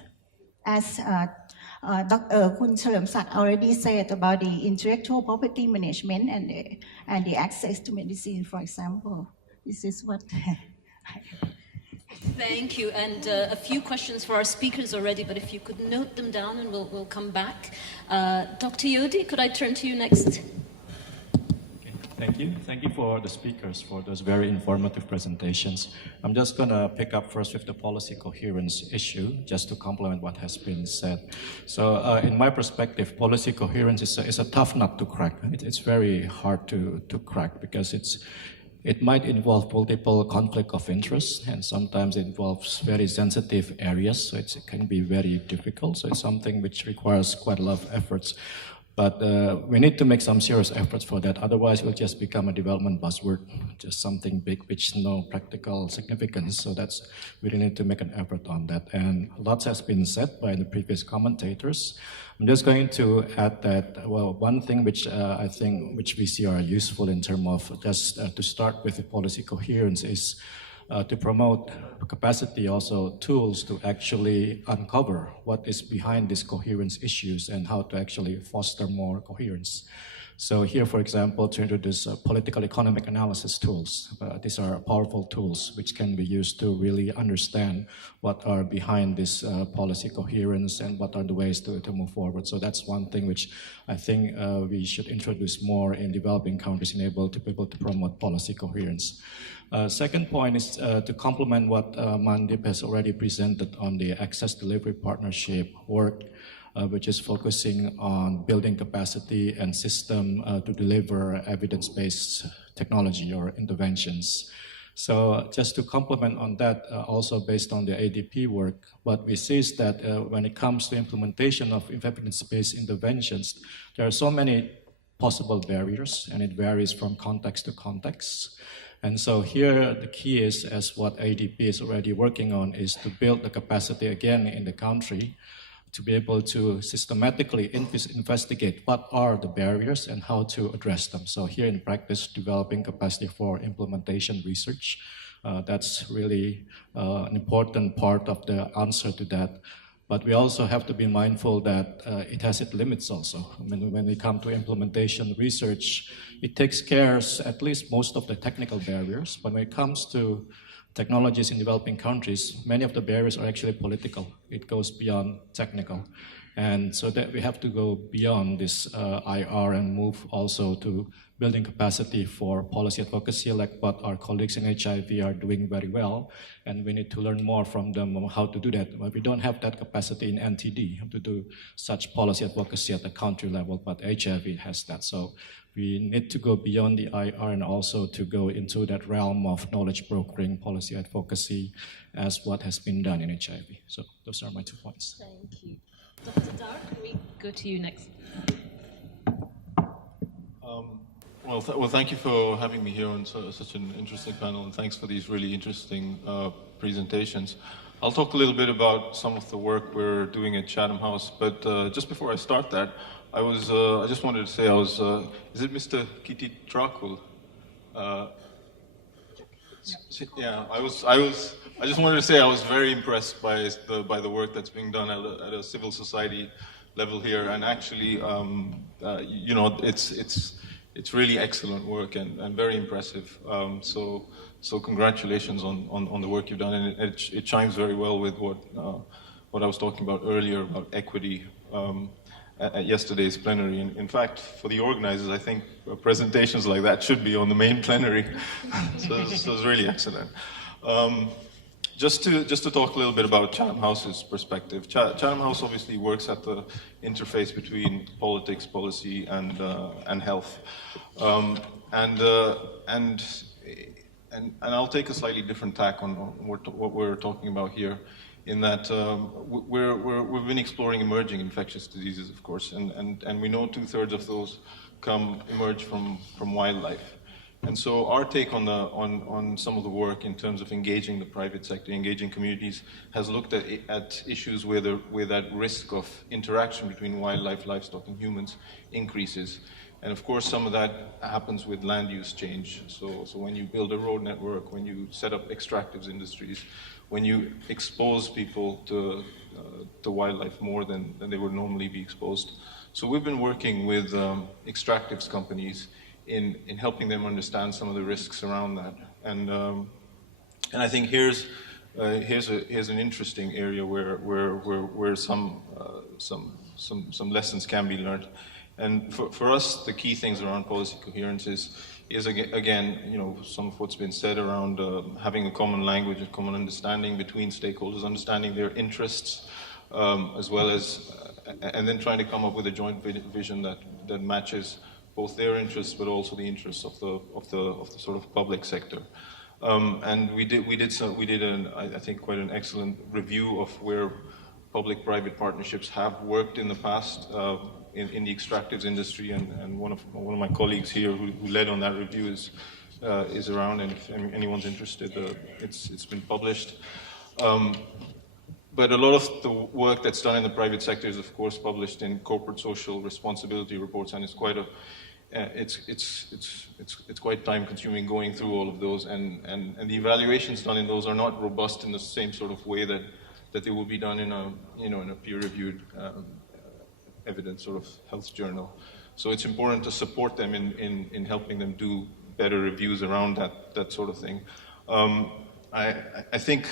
as Dr. Kun Chalermsak already said about the intellectual property management and the access to medicine, for example. This is what Thank you. And a few questions for our speakers already, but if you could note them down and we'll come back. Dr. Yodi, could I turn to you next? Okay, thank you. Thank you for the speakers for those very informative presentations. I'm just going to pick up first with the policy coherence issue, just to complement what has been said. So in my perspective, policy coherence is a tough nut to crack. It's very hard to crack because it might involve multiple conflict of interest, and sometimes it involves very sensitive areas, so it can be very difficult. So it's something which requires quite a lot of efforts. But we need to make some serious efforts for that, otherwise it will just become a development buzzword, just something big which no practical significance. So we really need to make an effort on that. And lots has been said by the previous commentators. I'm just going to add that, well, one thing which I think which we see are useful in terms of just to start with the policy coherence is to promote capacity, also tools to actually uncover what is behind these coherence issues and how to actually foster more coherence. So here, for example, to introduce political economic analysis tools. These are powerful tools which can be used to really understand what are behind this policy coherence and what are the ways to move forward. So that's one thing which I think we should introduce more in developing countries, enable to people to promote policy coherence. Second point is to complement what Mandip has already presented on the access delivery partnership work, which is focusing on building capacity and system to deliver evidence-based technology or interventions. So just to complement on that, also based on the ADP work, what we see is that when it comes to implementation of evidence-based interventions, there are so many possible barriers, and it varies from context to context. And so here the key is, as what ADP is already working on, is to build the capacity again in the country to be able to systematically investigate what are the barriers and how to address them. So here in practice, developing capacity for implementation research, that's really an important part of the answer to that. But we also have to be mindful that it has its limits also. I mean, when we come to implementation research, it takes care of at least most of the technical barriers. But when it comes to technologies in developing countries, many of the barriers are actually political. It goes beyond technical. And so that we have to go beyond this IR and move also to building capacity for policy advocacy, like what our colleagues in HIV are doing very well. And we need to learn more from them on how to do that. But we don't have that capacity in NTD to do such policy advocacy at the country level, but HIV has that. So we need to go beyond the IR and also to go into that realm of knowledge brokering, policy advocacy, as what has been done in HIV. So those are my 2 points. Thank you. Dr. Dar, can we go to you next? Well, thank you for having me here on such an interesting panel, and thanks for these really interesting presentations. I'll talk a little bit about some of the work we're doing at Chatham House, but just before I start that, I just wanted to say is it Mr. Kiti Trakul? Yeah, I just wanted to say I was very impressed by the work that's being done at a civil society level here, and actually, you know, it's really excellent work and very impressive. So congratulations on the work you've done, and it chimes very well with what I was talking about earlier about equity at yesterday's plenary. In fact, for the organizers, I think presentations like that should be on the main plenary. So it's really excellent. Just to talk a little bit about Chatham House's perspective. Chatham House obviously works at the interface between politics, policy, and health. And I'll take a slightly different tack on what we're talking about here, in that we've been exploring emerging infectious diseases, of course, and we know 2/3 of those emerge from wildlife. And so our take on some of the work in terms of engaging the private sector, engaging communities, has looked at issues where that risk of interaction between wildlife, livestock, and humans increases. And of course, some of that happens with land use change. So when you build a road network, when you set up extractives industries, when you expose people to wildlife more than they would normally be exposed. So we've been working with extractives companies in helping them understand some of the risks around that. And I think here's an interesting area where some lessons can be learned. And for us, the key things around policy coherence is again, you know, some of what's been said around having a common language, a common understanding between stakeholders, understanding their interests, as well as, and then trying to come up with a joint vision that matches both their interests, but also the interests of the sort of public sector. And we did I think quite an excellent review of where public-private partnerships have worked in the past in the extractives industry, and one of my colleagues here who led on that review is around, and if anyone's interested, it's been published. But a lot of the work that's done in the private sector is, of course, published in corporate social responsibility reports, and it's quite it's quite time-consuming going through all of those, and the evaluations done in those are not robust in the same sort of way that they will be done in a peer-reviewed evidence sort of health journal. So it's important to support them in helping them do better reviews around that sort of thing. I think,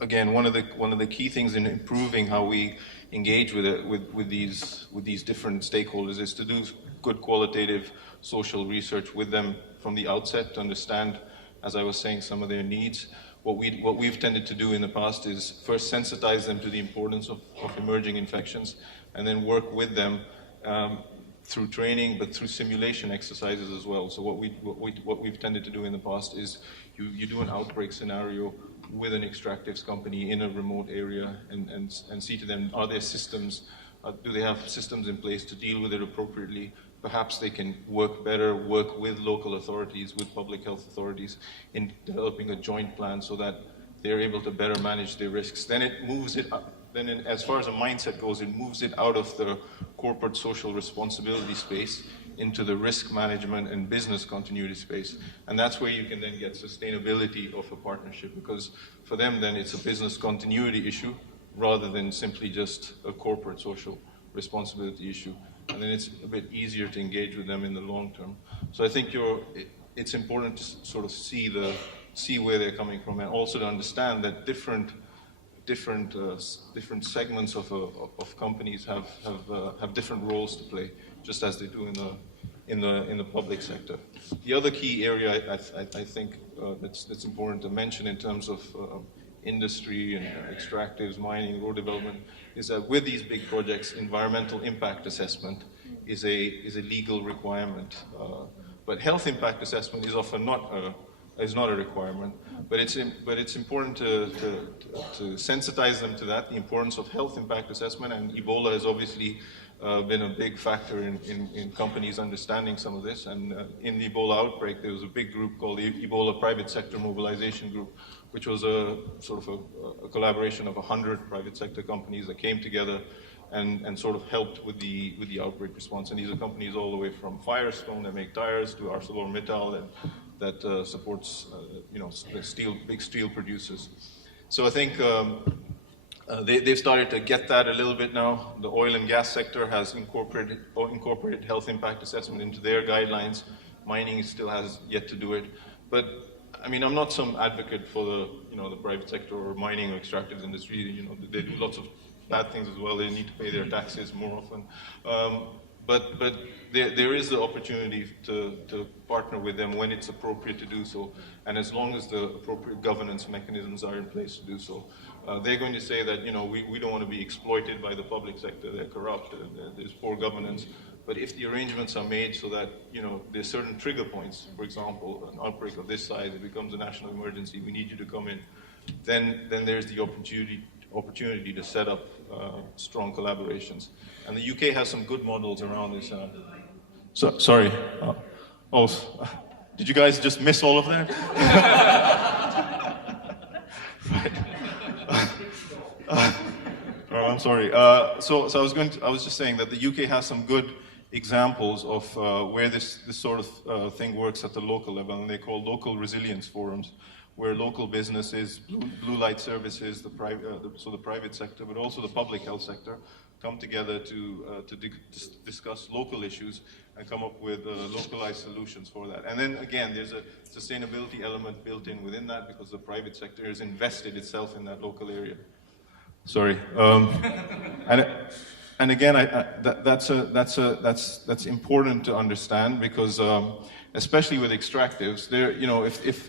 again, one of the key things in improving how we engage with these different stakeholders is to do good qualitative social research with them from the outset to understand, as I was saying, some of their needs. What we've tended to do in the past is first sensitize them to the importance of emerging infections, and then work with them through training, but through simulation exercises as well. So what we've tended to do in the past is you do an outbreak scenario with an extractives company in a remote area and see to them, are there systems, do they have systems in place to deal with it appropriately? Perhaps they can work with local authorities, with public health authorities in developing a joint plan so that they're able to better manage their risks. Then it moves it up. Then as far as a mindset goes, it moves it out of the corporate social responsibility space into the risk management and business continuity space. And that's where you can then get sustainability of a partnership, because for them then it's a business continuity issue rather than simply just a corporate social responsibility issue. And then it's a bit easier to engage with them in the long term. So I think it's important to sort of see where they're coming from, and also to understand that different segments of companies have different roles to play, just as they do in the public sector. The other key area I think that's important to mention in terms of industry and extractives, mining, road development, is that with these big projects, environmental impact assessment is a legal requirement. But health impact assessment is often not a requirement. But it's important to sensitize them to that, the importance of health impact assessment. And Ebola has obviously been a big factor in companies understanding some of this. And in the Ebola outbreak, there was a big group called the Ebola Private Sector Mobilization Group, which was a sort of a collaboration of 100 private sector companies that came together and sort of helped with the outbreak response. And these are companies all the way from Firestone that make tires to ArcelorMittal that supports big steel producers. So I think they've started to get that a little bit now. The oil and gas sector has incorporated health impact assessment into their guidelines. Mining still has yet to do it. But I mean, I'm not some advocate for the private sector or mining or extractive industry. They do lots of bad things as well. They need to pay their taxes more often. But there is the opportunity to partner with them when it's appropriate to do so, and as long as the appropriate governance mechanisms are in place to do so. They're going to say that we don't want to be exploited by the public sector. They're corrupt. There's poor governance. But if the arrangements are made so that there's certain trigger points, for example, an outbreak of this size, it becomes a national emergency. We need you to come in. Then there's the opportunity to set up strong collaborations. And the UK has some good models around this. Sorry. Did you guys just miss all of that? Right. I'm sorry. So I was just saying that the UK has some good examples of where this sort of thing works at the local level, and they call local resilience forums, where local businesses, blue light services, the private sector, but also the public health sector, come together to discuss local issues and come up with localized solutions for that. And then again, there's a sustainability element built in within that, because the private sector has invested itself in that local area. Sorry. And again, that's important to understand, because especially with extractives,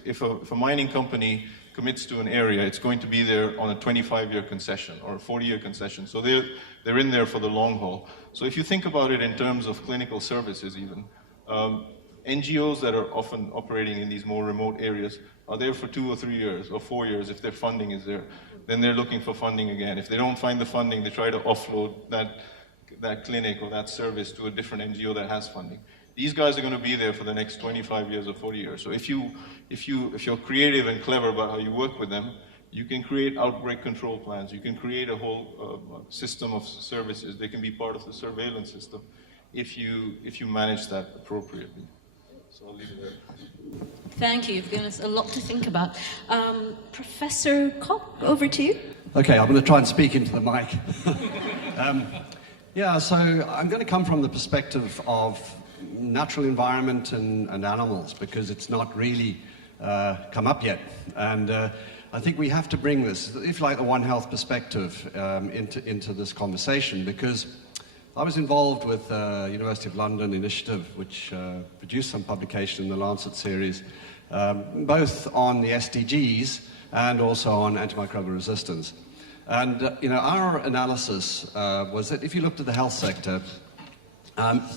if a mining company commits to an area, it's going to be there on a 25-year concession or a 40-year concession. So they're in there for the long haul. So if you think about it in terms of clinical services even, NGOs that are often operating in these more remote areas are there for 2 or 3 years or 4 years if their funding is there. Then they're looking for funding again. If they don't find the funding, they try to offload that clinic or that service to a different NGO that has funding. These guys are going to be there for the next 25 years or 40 years. So if you're creative and clever about how you work with them, you can create outbreak control plans. You can create a whole system of services. They can be part of the surveillance system if you manage that appropriately. So I'll leave it there. Thank you. You've given us a lot to think about. Professor Koch, over to you. Okay, I'm going to try and speak into the mic. Yeah, so I'm going to come from the perspective of natural environment and animals, because it's not really come up yet. And I think we have to bring this, if you like, the One Health perspective into this conversation, because I was involved with the University of London initiative, which produced some publication in the Lancet series, both on the SDGs and also on antimicrobial resistance. And our analysis was that if you looked at the health sector,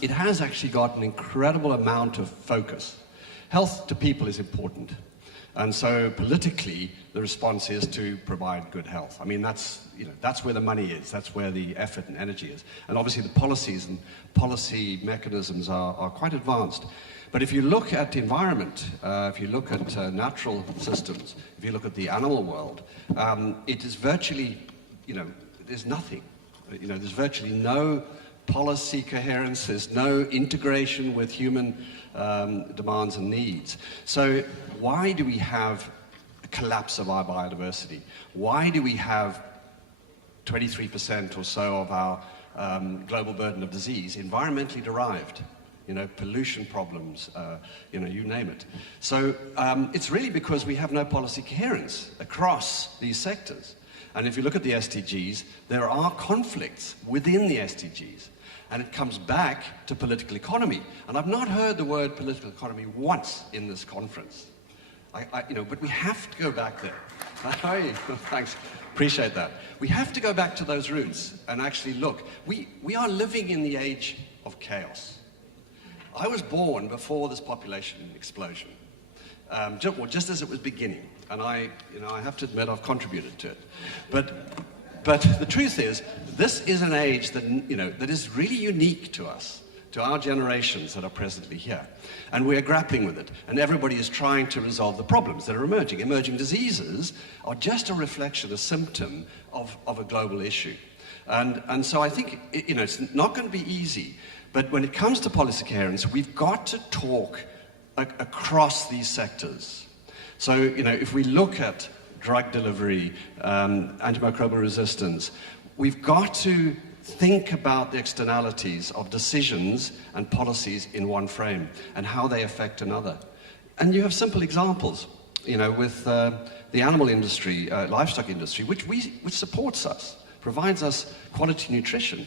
it has actually got an incredible amount of focus. Health to people is important. And so politically, the response is to provide good health. I mean, that's where the money is, that's where the effort and energy is. And obviously the policies and policy mechanisms are quite advanced. But if you look at the environment, if you look at natural systems, if you look at the animal world, it is virtually, there's nothing. There's virtually no policy coherence, there's no integration with human demands and needs. So why do we have a collapse of our biodiversity? Why do we have 23% or so of our global burden of disease environmentally derived? Pollution problems, you name it. So it's really because we have no policy coherence across these sectors. And if you look at the SDGs, there are conflicts within the SDGs. And it comes back to political economy. And I've not heard the word political economy once in this conference. But we have to go back there. Thanks, appreciate that. We have to go back to those roots and actually look. We are living in the age of chaos. I was born before this population explosion, just as it was beginning. And I have to admit I've contributed to it. But the truth is, this is an age that, that is really unique to us, to our generations that are presently here. And we're grappling with it. And everybody is trying to resolve the problems that are emerging. Emerging diseases are just a reflection, a symptom of a global issue. And so I think, it's not going to be easy. But when it comes to policy coherence, we've got to talk across these sectors. So, if we look at drug delivery, antimicrobial resistance, we've got to think about the externalities of decisions and policies in one frame and how they affect another. And you have simple examples, with the animal industry, livestock industry, which supports us, provides us quality nutrition.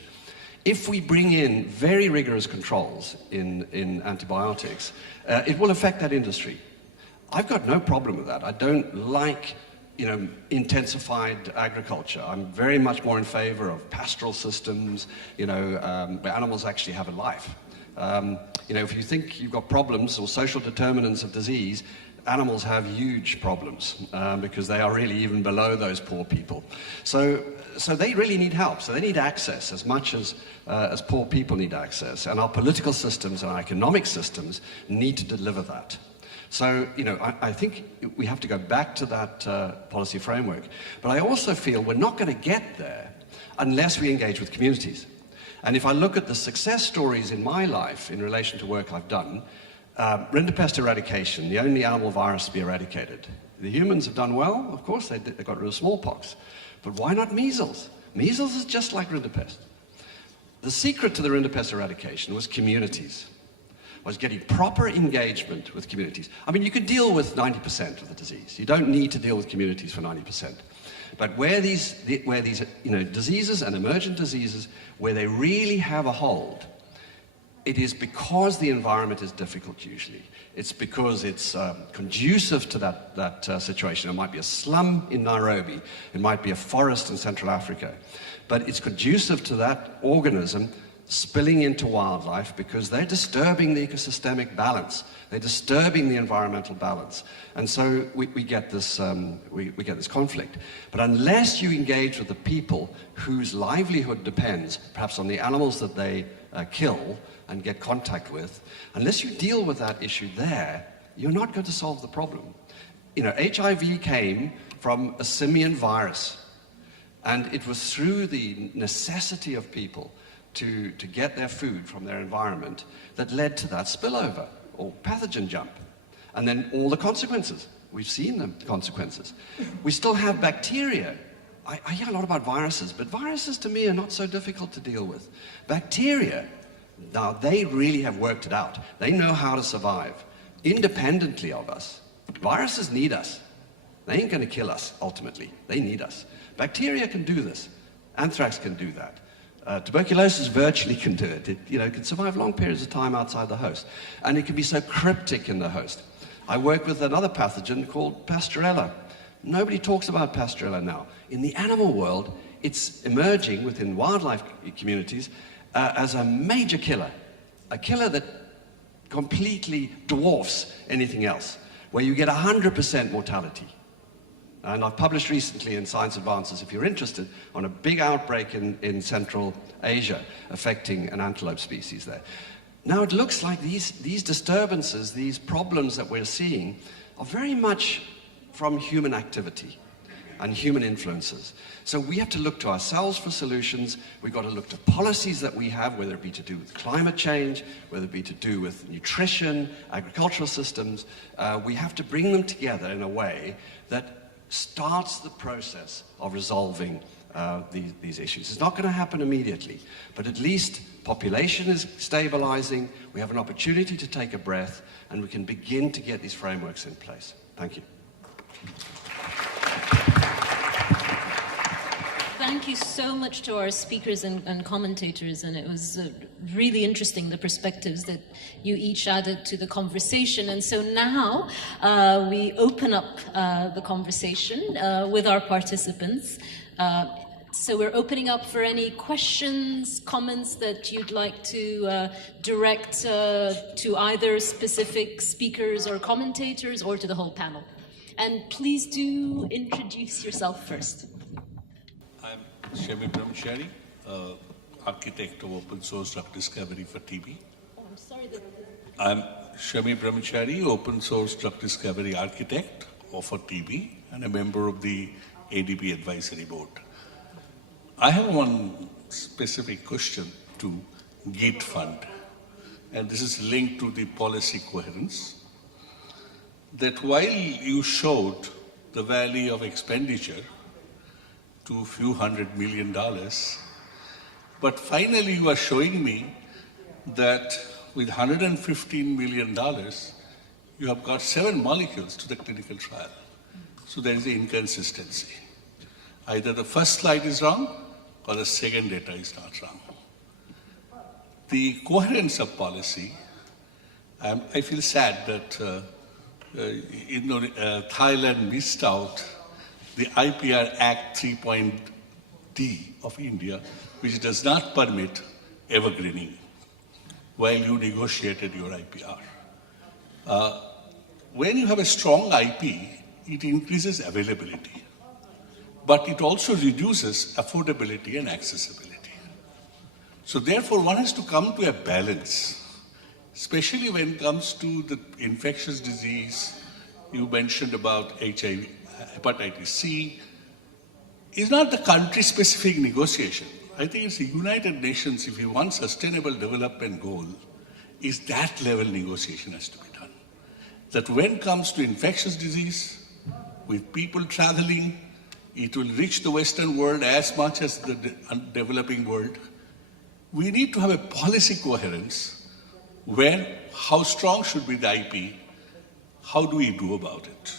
If we bring in very rigorous controls in antibiotics, it will affect that industry. I've got no problem with that. I don't like, intensified agriculture. I'm very much more in favor of pastoral systems, where animals actually have a life. If you think you've got problems or social determinants of disease, animals have huge problems because they are really even below those poor people. So they really need help. So they need access as much as poor people need access. And our political systems and our economic systems need to deliver that. So, I think we have to go back to that policy framework. But I also feel we're not going to get there unless we engage with communities. And if I look at the success stories in my life in relation to work I've done, rinderpest eradication, the only animal virus to be eradicated. The humans have done well, of course, they got rid of smallpox. But why not measles? Measles is just like rinderpest. The secret to the rinderpest eradication was communities, was getting proper engagement with communities. I mean, you can deal with 90% of the disease. You don't need to deal with communities for 90%. But where these diseases and emergent diseases, where they really have a hold, it is because the environment is difficult usually. It's because it's conducive to that situation. It might be a slum in Nairobi. It might be a forest in Central Africa. But it's conducive to that organism spilling into wildlife because they're disturbing the ecosystemic balance. They're disturbing the environmental balance. And so we get this conflict. But unless you engage with the people whose livelihood depends, perhaps on the animals that they kill and get contact with, unless you deal with that issue there, you're not going to solve the problem. HIV came from a simian virus. And it was through the necessity of people to get their food from their environment that led to that spillover or pathogen jump. And then all the consequences. We've seen the consequences. We still have bacteria I hear a lot about viruses, but viruses to me are not so difficult to deal with. Bacteria, now they really have worked it out. They know how to survive independently of us. Viruses need us. They ain't going to kill us, ultimately. They need us. Bacteria can do this. Anthrax can do that. Tuberculosis virtually can do it. It can survive long periods of time outside the host. And it can be so cryptic in the host. I work with another pathogen called Pasteurella. Nobody talks about Pasteurella now. In the animal world, it's emerging within wildlife communities as a major killer. A killer that completely dwarfs anything else, where you get 100% mortality. And I've published recently in Science Advances, if you're interested, on a big outbreak in Central Asia affecting an antelope species there. Now it looks like these disturbances, these problems that we're seeing, are very much from human activity and human influences. So we have to look to ourselves for solutions. We've got to look to policies that we have, whether it be to do with climate change, whether it be to do with nutrition, agricultural systems. We have to bring them together in a way that starts the process of resolving these issues. It's not going to happen immediately, but at least population is stabilizing, we have an opportunity to take a breath, and we can begin to get these frameworks in place. Thank you. Thank you so much to our speakers and commentators, and it was really interesting, the perspectives that you each added to the conversation. And so now we open up the conversation with our participants. So we're opening up for any questions, comments that you'd like to direct to either specific speakers or commentators or to the whole panel. And please do introduce yourself first. I'm Shami Brahmachari, architect of open source drug discovery for TB. Oh, I'm sorry. I'm Shami Brahmachari, open source drug discovery architect for TB and a member of the ADP advisory board. I have one specific question to GEAT Fund, and this is linked to the policy coherence. That while you showed the value of expenditure to a few $100 million, but finally you are showing me that with $115 million, you have got 7 molecules to the clinical trial. So there is an inconsistency. Either the first slide is wrong or the second data is not wrong. The coherence of policy, I feel sad that Thailand missed out the IPR Act 3.D of India, which does not permit evergreening while you negotiated your IPR. When you have a strong IP, it increases availability, but it also reduces affordability and accessibility. So therefore, one has to come to a balance, especially when it comes to the infectious disease. You mentioned about HIV, hepatitis C. It's not the country-specific negotiation. I think it's the United Nations, if you want sustainable development goal, is that level negotiation has to be done. That when it comes to infectious disease, with people traveling, it will reach the Western world as much as the developing world. We need to have a policy coherence where how strong should be the IP, how do we do about it?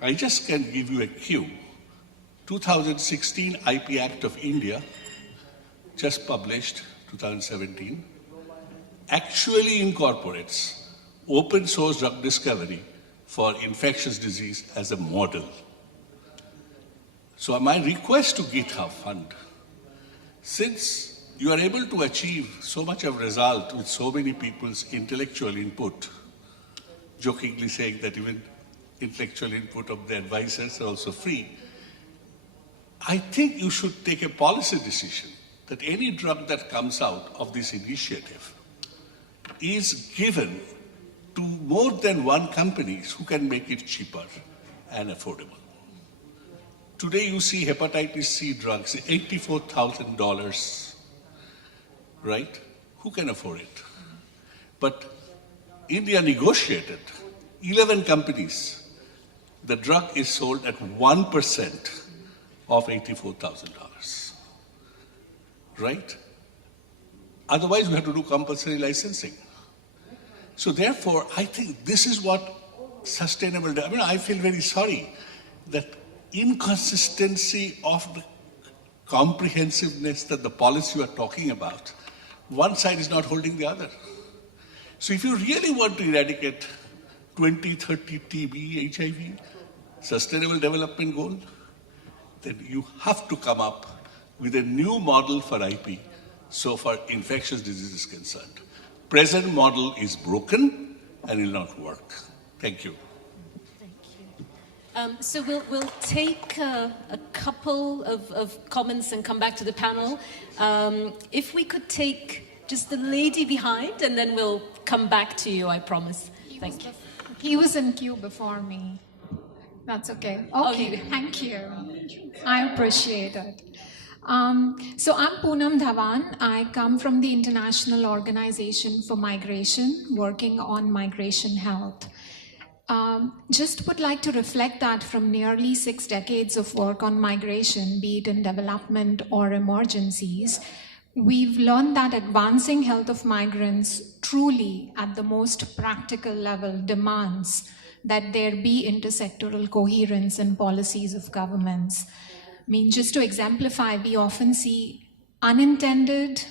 I just can give you a cue. 2016 IP Act of India, just published 2017, actually incorporates open source drug discovery for infectious disease as a model. So my request to GitHub Fund, since you are able to achieve so much of result with so many people's intellectual input, jokingly saying that even intellectual input of the advisors are also free, I think you should take a policy decision that any drug that comes out of this initiative is given to more than one companies who can make it cheaper and affordable. Today you see hepatitis C drugs, $84,000, right? Who can afford it? But India negotiated 11 companies. The drug is sold at 1% of $84,000, right? Otherwise, we have to do compulsory licensing. So therefore, I think this is what sustainable, I feel very sorry that inconsistency of the comprehensiveness that the policy you are talking about, one side is not holding the other. So if you really want to eradicate 2030 TB, HIV, sustainable development goal, then you have to come up with a new model for IP so far infectious disease is concerned. Present model is broken and will not work. Thank you. So we'll take a couple of comments and come back to the panel. If we could take just the lady behind, and then we'll come back to you, I promise. Thank you. He was in queue before me. That's okay. Okay, thank you. I appreciate it. So I'm Poonam Dhawan. I come from the International Organization for Migration, working on migration health. Just would like to reflect that from nearly 6 decades of work on migration, be it in development or emergencies, we've learned that advancing health of migrants truly at the most practical level demands that there be intersectoral coherence in policies of governments. I mean, just to exemplify, we often see unintended,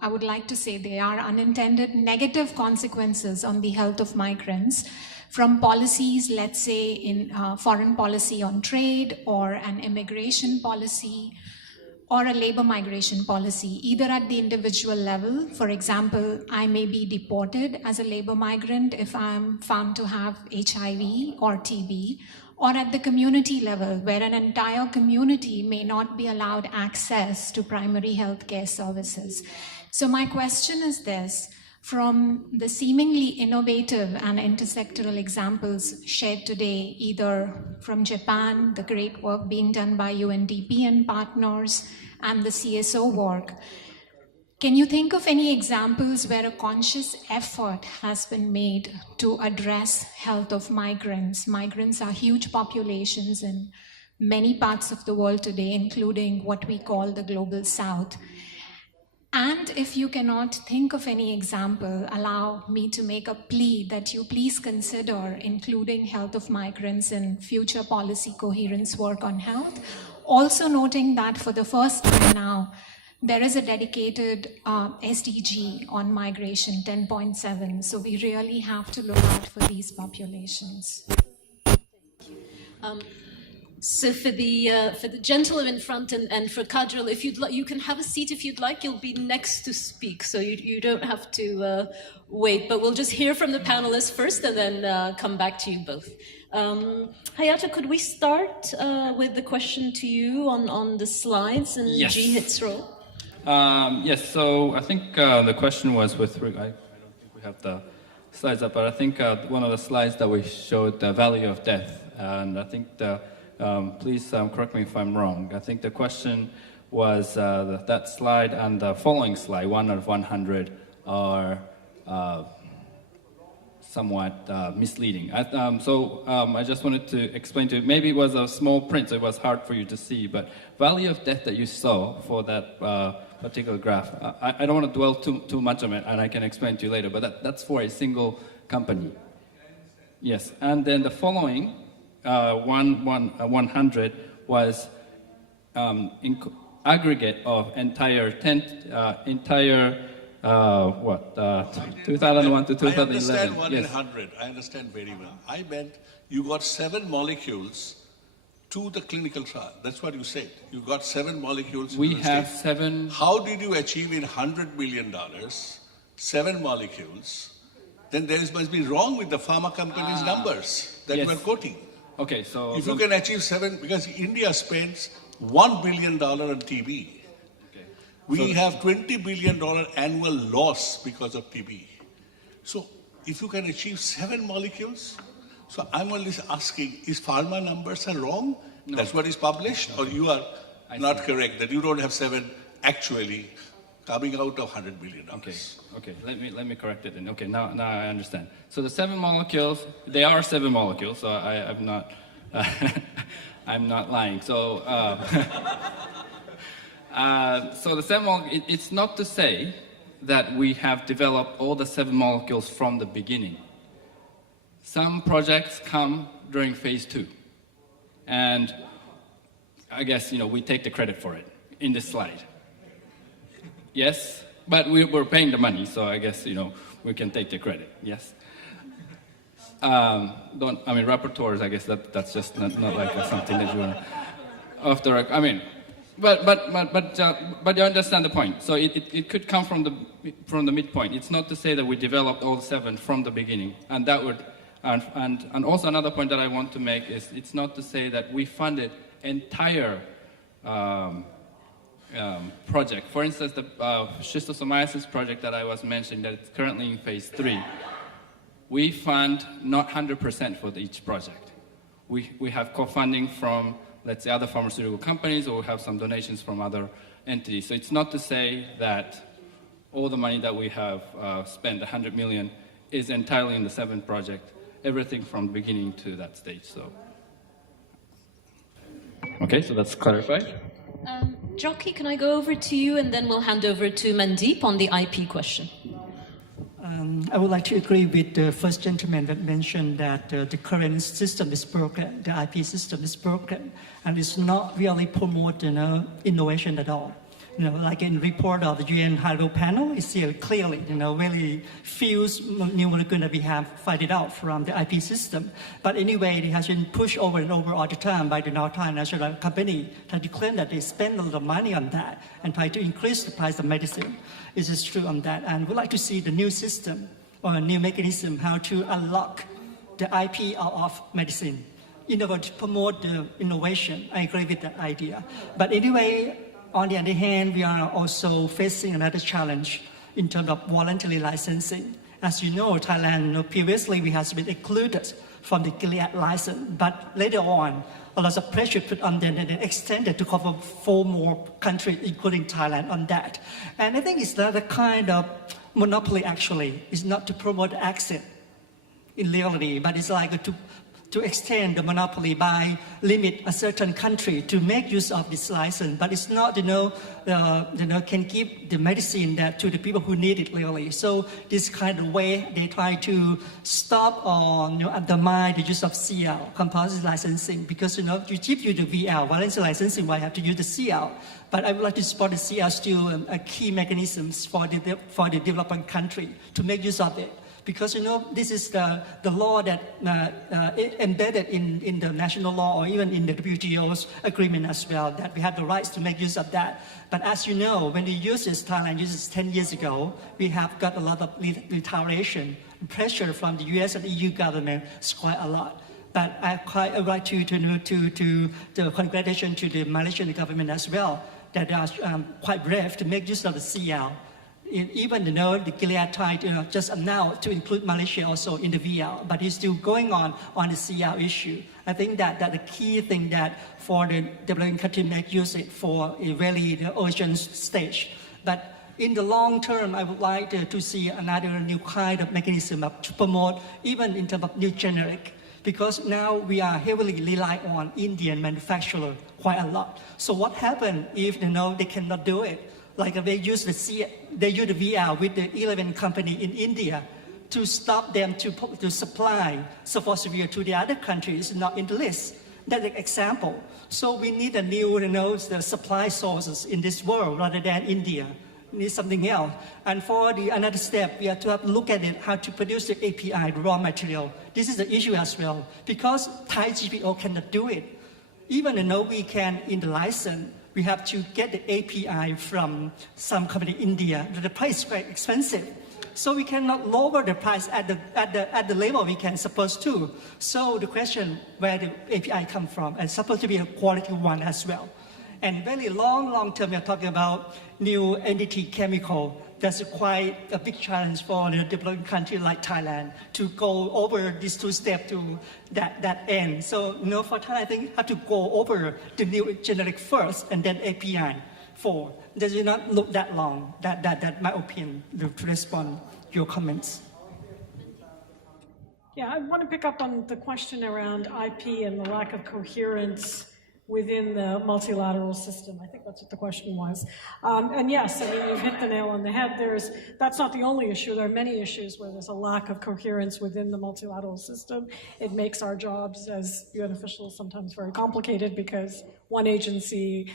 I would like to say they are unintended, negative consequences on the health of migrants from policies, let's say in foreign policy on trade or an immigration policy or a labor migration policy, either at the individual level. For example, I may be deported as a labor migrant if I'm found to have HIV or TB, or at the community level, where an entire community may not be allowed access to primary health care services. So my question is this: from the seemingly innovative and intersectoral examples shared today, either from Japan, the great work being done by UNDP and partners, and the CSO work, can you think of any examples where a conscious effort has been made to address health of migrants? Migrants are huge populations in many parts of the world today, including what we call the Global South. And if you cannot think of any example, allow me to make a plea that you please consider including health of migrants in future policy coherence work on health. Also noting that for the first time now, there is a dedicated SDG on migration, 10.7. So we really have to look out for these populations. So for the gentleman in front and for Kajal, if you'd like, you can have a seat if you'd like. You'll be next to speak, so you don't have to wait. But we'll just hear from the panelists first, and then come back to you both. Hayata, could we start with the question to you on the slides and Yes. GHIT's role? Yes, so I think the question was with, I don't think we have the slides up, but I think one of the slides that we showed the value of death, and I think please correct me if I'm wrong. I think the question was that slide and the following slide, 1 out of 100, are somewhat misleading. I just wanted to explain to you, maybe it was a small print, so it was hard for you to see, but value of death that you saw for that particular graph, I don't want to dwell too much on it, and I can explain to you later, but that's for a single company. Yes, and then the following, 100 was aggregate of entire 2001 to 2011. I understand 1 in yes. 100. I understand very well. I meant you got 7 molecules to the clinical trial. That's what you said. You got 7 molecules. We have 7. How did you achieve in $100 million 7 molecules? Then there must be wrong with the pharma company's numbers that yes. you are quoting. Okay, so if you can achieve 7, because India spends $1 billion on TB. We have $20 billion annual loss because of TB. So if you can achieve 7 molecules, so I'm only asking, is pharma numbers are wrong? No. That's what is published? Or you are not correct, that you don't have 7 actually coming out of $100 billion? Okay. Let me correct it then. Okay, now I understand. So the 7 molecules, they are 7 molecules, so I'm not I'm not lying. So, so the 7 molecules, it's not to say that we have developed all the 7 molecules from the beginning. Some projects come during phase 2. And I guess, we take the credit for it in this slide. Yes, but we're paying the money, so I guess, we can take the credit, yes? Rapporteurs, I guess that's just not like something that you want to, but you understand the point. So it could come from the midpoint. It's not to say that we developed all 7 from the beginning, and that would, and also another point that I want to make is it's not to say that we funded entire project. For instance, the schistosomiasis project that I was mentioning that it's currently in phase 3. We fund not 100% for each project. We have co-funding from, let's say, other pharmaceutical companies, or we have some donations from other entities. So it's not to say that all the money that we have spent, 100 million, is entirely in the 7th project, everything from the beginning to that stage. So, okay, so that's clarified. Jockey, can I go over to you, and then we'll hand over to Mandeep on the IP question. I would like to agree with the first gentleman that mentioned that the current system is broken, the IP system is broken, and it's not really promote innovation at all. Like in report of the UN Hydro Panel, it's here clearly, really few new molecules that we have find it out from the IP system. But anyway, it has been pushed over and over all the time by the multinational company that claim that they spend a lot of money on that and try to increase the price of medicine. It is true on that. And we'd like to see the new system or a new mechanism how to unlock the IP out of medicine in order to promote the innovation. I agree with that idea. But anyway, on the other hand, we are also facing another challenge in terms of voluntary licensing. As you know, Thailand, previously we have been excluded from the Gilead license, but later on, a lot of pressure put on them and they extended to cover 4 more countries, including Thailand, on that. And I think it's not a kind of monopoly, actually. It's not to promote access in reality, but it's like to extend the monopoly by limit a certain country to make use of this license, but it's not, can give the medicine that to the people who need it really. So this kind of way they try to stop or undermine the use of CL, compulsory licensing, because you give you the VL, voluntary licensing, why have to use the CL? But I would like to support the CL still a key mechanism for the developing country to make use of it. Because this is the law that embedded in the national law or even in the WTO's agreement as well, that we have the rights to make use of that. But as you know, when we use this, Thailand used this 10 years ago, we have got a lot of retaliation, pressure from the US and EU government. It's quite a lot. But I quite like to the congratulations to the Malaysian government as well, that they are quite brave to make use of the CL. Even the Gilead tried just now to include Malaysia also in the VL, but it's still going on the CL issue. I think that the key thing that for the developing country make use it for really the urgent stage. But in the long term, I would like to see another new kind of mechanism to promote, even in terms of new generic, because now we are heavily rely on Indian manufacturer quite a lot. So what happens if they cannot do it? Like they use the VL with the 11 company in India to stop them to supply Sofosbuvir to the other countries not in the list. That's an example. So we need a new the supply sources in this world rather than India. We need something else. And for the another step, we have to look at it, how to produce the API, the raw material. This is the issue as well, because Thai GPO cannot do it. Even though we can in the license, we have to get the API from some company in India. The price is quite expensive. So we cannot lower the price at the level we can supposed to. So the question where the API come from, and supposed to be a quality one as well. And very long term, we're talking about new entity chemical. That's quite a big challenge for the developing country like Thailand to go over these 2 steps to that end. So, for Thailand, I think have to go over the new generic first and then API for. Does it not look that long? That my opinion to respond to your comments. Yeah, I want to pick up on the question around IP and the lack of coherence within the multilateral system. I think that's what the question was. And yes, I mean, you've hit the nail on the head. That's not the only issue. There are many issues where there's a lack of coherence within the multilateral system. It makes our jobs as UN officials sometimes very complicated because one agency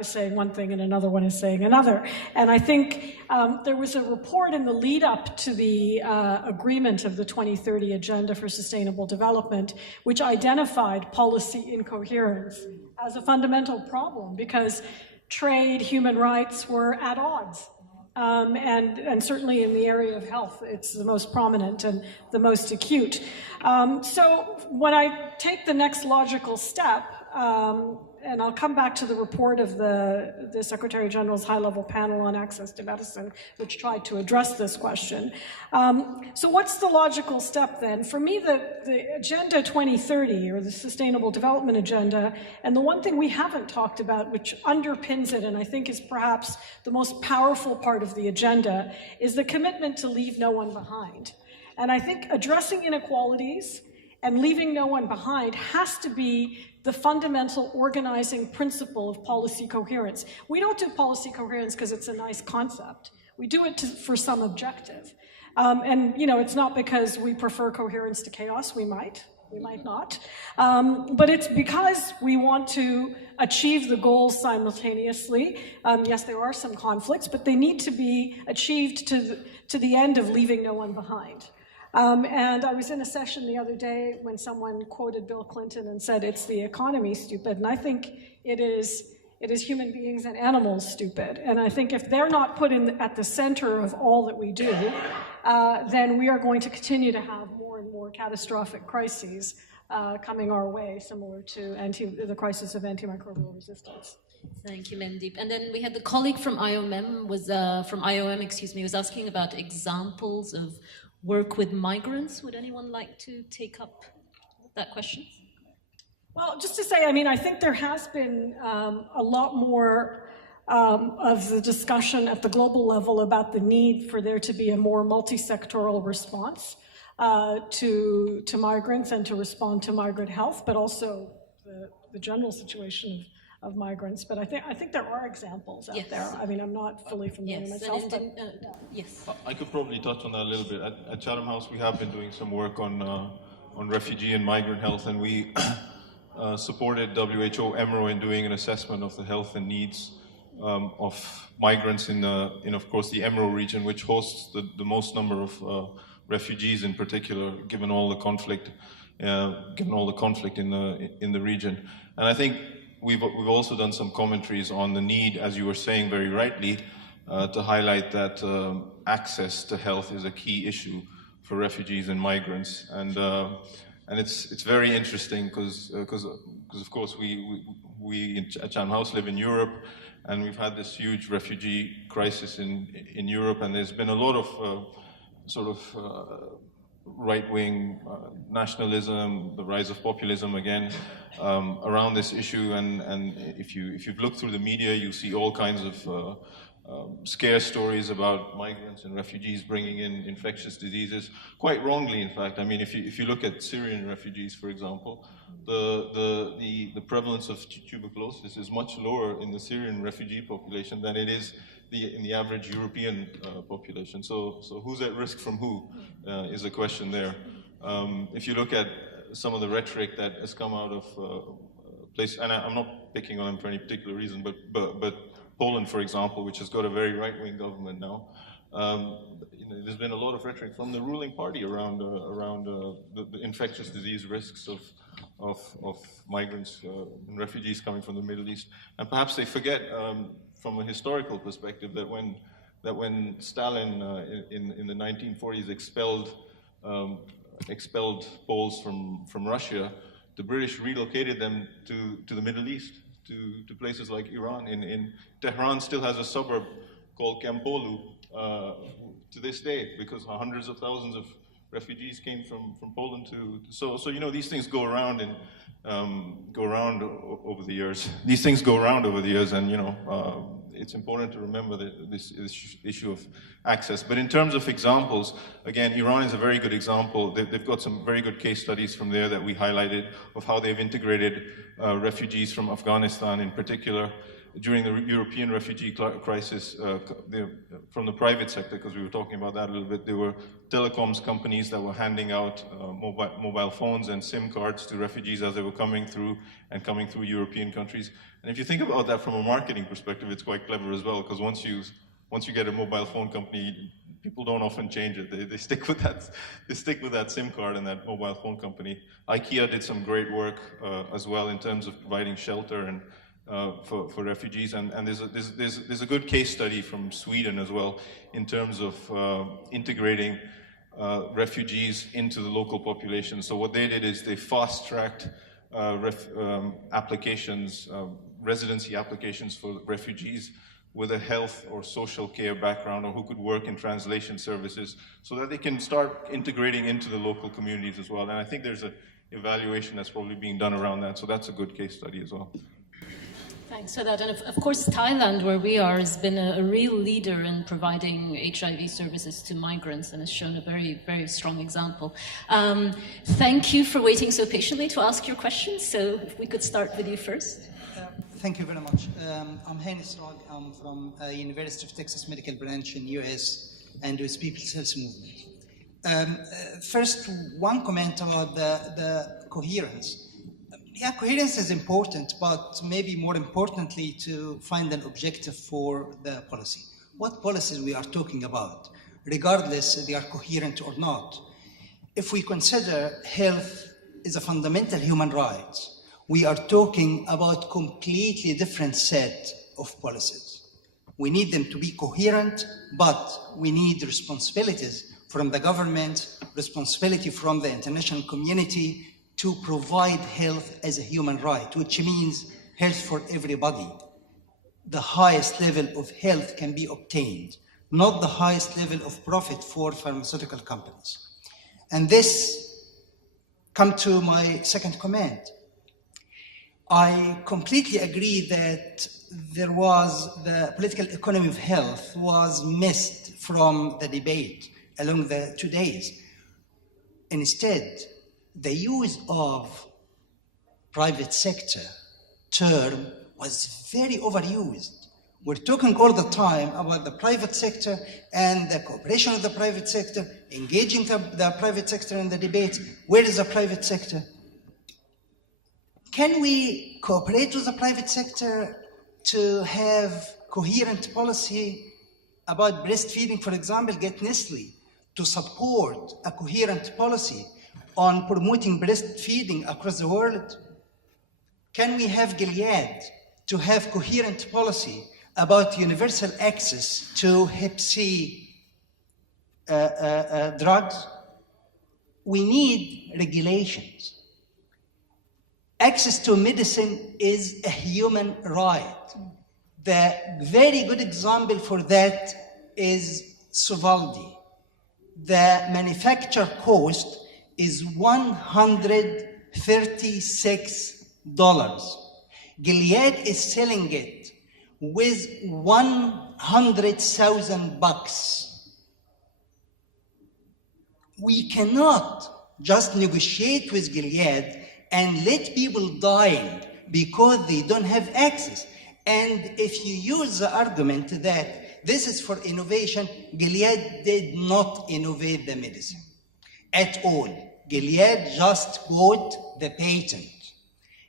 is saying one thing and another one is saying another. And I think there was a report in the lead up to the agreement of the 2030 Agenda for Sustainable Development, which identified policy incoherence as a fundamental problem because trade, human rights were at odds. And certainly in the area of health, it's the most prominent and the most acute. So when I take the next logical step, and I'll come back to the report of the Secretary General's high-level panel on access to medicine, which tried to address this question. So what's the logical step then? For me, the Agenda 2030, or the Sustainable Development Agenda, and the one thing we haven't talked about, which underpins it, and I think is perhaps the most powerful part of the agenda, is the commitment to leave no one behind. And I think addressing inequalities and leaving no one behind has to be the fundamental organizing principle of policy coherence. We don't do policy coherence because it's a nice concept. We do it for some objective. And it's not because we prefer coherence to chaos. We might not. But it's because we want to achieve the goals simultaneously. Yes, there are some conflicts, but they need to be achieved to the end of leaving no one behind. And I was in a session the other day when someone quoted Bill Clinton and said, "It's the economy, stupid." And I think it is human beings and animals, stupid. And I think if they're not put at the center of all that we do, then we are going to continue to have more and more catastrophic crises coming our way, similar to the crisis of antimicrobial resistance. Thank you, Mandeep. And then we had the colleague from IOM was asking about examples of work with migrants. Would anyone like to take up that question? Well, just to say, I mean, I think there has been a lot more of the discussion at the global level about the need for there to be a more multi-sectoral response to migrants and to respond to migrant health, but also the general situation of migrants. But I think there are examples out there. I mean, I'm not fully familiar myself. Yes. I could probably touch on that a little bit. At Chatham House, we have been doing some work on refugee and migrant health, and we supported WHO EMRO in doing an assessment of the health and needs of migrants in of course the EMRO region, which hosts the most number of refugees in particular, given all the conflict in the region. And I think we've also done some commentaries on the need, as you were saying very rightly, to highlight that access to health is a key issue for refugees and migrants. And it's very interesting because of course we at Chatham House live in Europe, and we've had this huge refugee crisis in Europe, and there's been a lot of right-wing nationalism, the rise of populism again, around this issue. And if you've looked through the media, you see all kinds of scare stories about migrants and refugees bringing in infectious diseases, quite wrongly, in fact. I mean, if you look at Syrian refugees, for example, the prevalence of tuberculosis is much lower in the Syrian refugee population than it is in the average European population. So who's at risk from who is a question there. If you look at some of the rhetoric that has come out of places, and I'm not picking on them for any particular reason, but Poland, for example, which has got a very right-wing government now, there's been a lot of rhetoric from the ruling party around the infectious disease risks of migrants and refugees coming from the Middle East. And perhaps they forget, from a historical perspective, that when Stalin in the 1940s expelled Poles from Russia, the British relocated them to the Middle East, to places like Iran. In Tehran still has a suburb called Kampolu to this day, because hundreds of thousands of refugees came from Poland so these things go around over the years. These things go around over the years, and it's important to remember this issue of access. But in terms of examples, again, Iran is a very good example. They've got some very good case studies from there that we highlighted of how they've integrated refugees from Afghanistan in particular during the European refugee crisis from the private sector, because we were talking about that a little bit. There were telecoms companies that were handing out mobile phones and SIM cards to refugees as they were coming through European countries. And if you think about that from a marketing perspective, it's quite clever as well, because once you get a mobile phone company, people don't often change it. They stick with that SIM card and that mobile phone company. IKEA did some great work as well in terms of providing shelter and for refugees, and there's a good case study from Sweden as well in terms of integrating refugees into the local population. So what they did is they fast-tracked applications, residency applications for refugees with a health or social care background, or who could work in translation services, so that they can start integrating into the local communities as well. And I think there's an evaluation that's probably being done around that, so that's a good case study as well. Thanks for that. And of course, Thailand, where we are, has been a real leader in providing HIV services to migrants and has shown a very, very strong example. Thank you for waiting so patiently to ask your questions. So if we could start with you first. Thank you very much. I'm Hanis Rag. I'm from University of Texas Medical Branch in US and with People's Health Movement. First, one comment about the coherence. Yeah, coherence is important, but maybe more importantly to find an objective for the policy. What policies we are talking about, regardless if they are coherent or not. If we consider health is a fundamental human right, we are talking about completely different set of policies. We need them to be coherent, but we need responsibilities from the government, responsibility from the international community, to provide health as a human right, which means health for everybody. The highest level of health can be obtained, not the highest level of profit for pharmaceutical companies. And this comes to my second comment. I completely agree that there was the political economy of health was missed from the debate along the 2 days. Instead, the use of private sector term was very overused. We're talking all the time about the private sector and the cooperation of the private sector, engaging the private sector in the debate. Where is the private sector? Can we cooperate with the private sector to have coherent policy about breastfeeding, for example, get Nestle to support a coherent policy on promoting breastfeeding across the world? Can we have Gilead to have coherent policy about universal access to Hep C drugs? We need regulations. Access to medicine is a human right. The very good example for that is Sovaldi. The manufacture cost is $136. Gilead is selling it with $100,000. We cannot just negotiate with Gilead and let people dying because they don't have access. And if you use the argument that this is for innovation, Gilead did not innovate the medicine at all. Gilead just got the patent.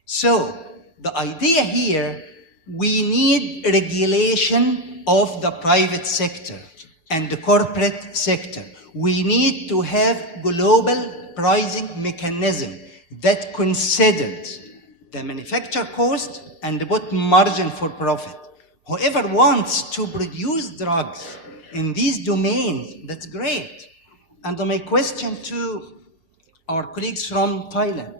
So the idea here, we need regulation of the private sector and the corporate sector. We need to have global pricing mechanism that considers the manufacture cost and put margin for profit. Whoever wants to produce drugs in these domains, that's great. And my question to our colleagues from Thailand,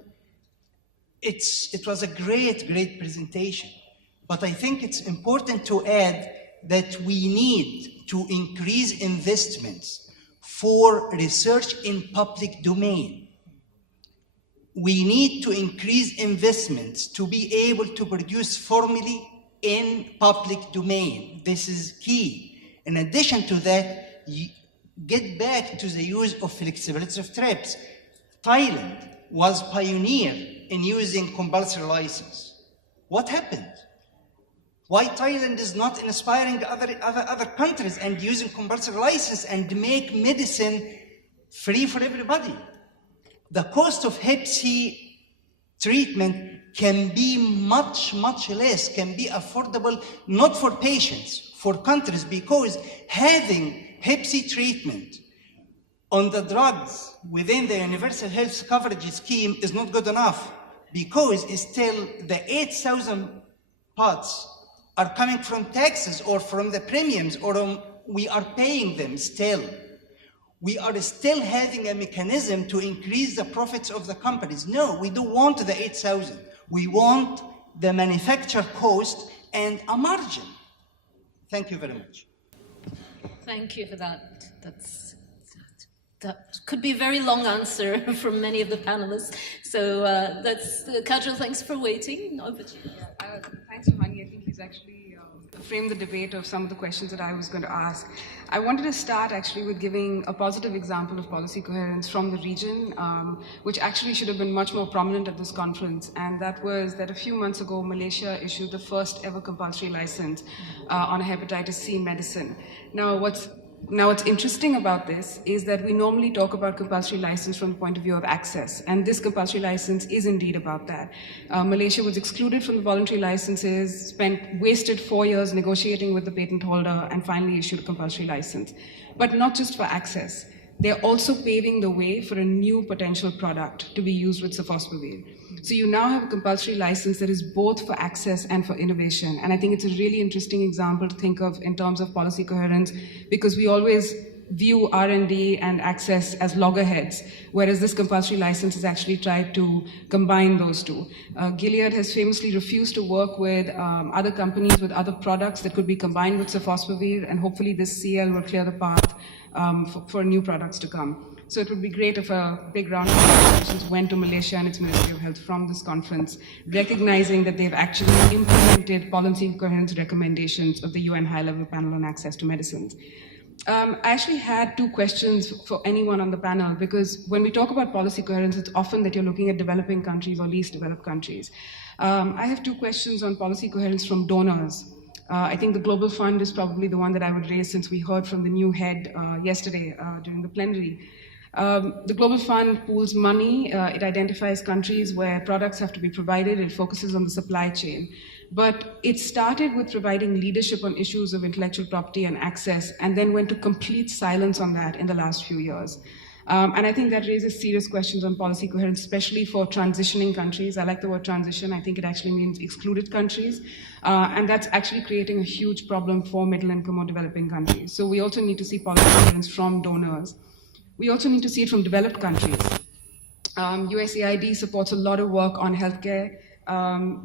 it was a great presentation, but I think it's important to add that we need to increase investments for research in public domain. We need to increase investments to be able to produce formulae in public domain. This is key. In addition to that, get back to the use of flexibility of TRIPS. Thailand was pioneer in using compulsory license. What happened? Why Thailand is not inspiring other countries and using compulsory license and make medicine free for everybody? The cost of Hep C treatment can be much, much less, can be affordable, not for patients, for countries, because having Hep C treatment on the drugs within the universal health coverage scheme is not good enough, because still the 8,000 pots are coming from taxes or from the premiums, or we are paying them still. We are still having a mechanism to increase the profits of the companies. No, we don't want the 8,000. We want the manufacture cost and a margin. Thank you very much. Thank you for that. That could be a very long answer from many of the panelists. So Kajal, thanks for waiting. Over to you. Thanks to Hani. I think he's actually framed the debate of some of the questions that I was going to ask. I wanted to start actually with giving a positive example of policy coherence from the region, which actually should have been much more prominent at this conference. And that was that a few months ago, Malaysia issued the first ever compulsory license on a hepatitis C medicine. Now, what's interesting about this is that we normally talk about compulsory license from the point of view of access, and this compulsory license is indeed about that. Malaysia was excluded from the voluntary licenses, wasted 4 years negotiating with the patent holder, and finally issued a compulsory license. But not just for access. They're also paving the way for a new potential product to be used with sofosbuvir. So you now have a compulsory license that is both for access and for innovation. And I think it's a really interesting example to think of in terms of policy coherence, because we always view R&D and access as loggerheads, whereas this compulsory license has actually tried to combine those two. Gilead has famously refused to work with other companies with other products that could be combined with sofosbuvir, and hopefully this CL will clear the path for new products to come. So it would be great if a big round of congratulations went to Malaysia and its Ministry of Health from this conference, recognizing that they've actually implemented policy coherence recommendations of the UN High-Level Panel on Access to Medicines. I actually had 2 questions for anyone on the panel, because when we talk about policy coherence, it's often that you're looking at developing countries or least developed countries. I have 2 questions on policy coherence from donors. I think the Global Fund is probably the one that I would raise, since we heard from the new head yesterday during the plenary. The Global Fund pools money, it identifies countries where products have to be provided, it focuses on the supply chain. But it started with providing leadership on issues of intellectual property and access, and then went to complete silence on that in the last few years. And I think that raises serious questions on policy coherence, especially for transitioning countries. I like the word transition. I think it actually means excluded countries. And that's actually creating a huge problem for middle-income or developing countries. So we also need to see policy coherence from donors. We also need to see it from developed countries. USAID supports a lot of work on healthcare.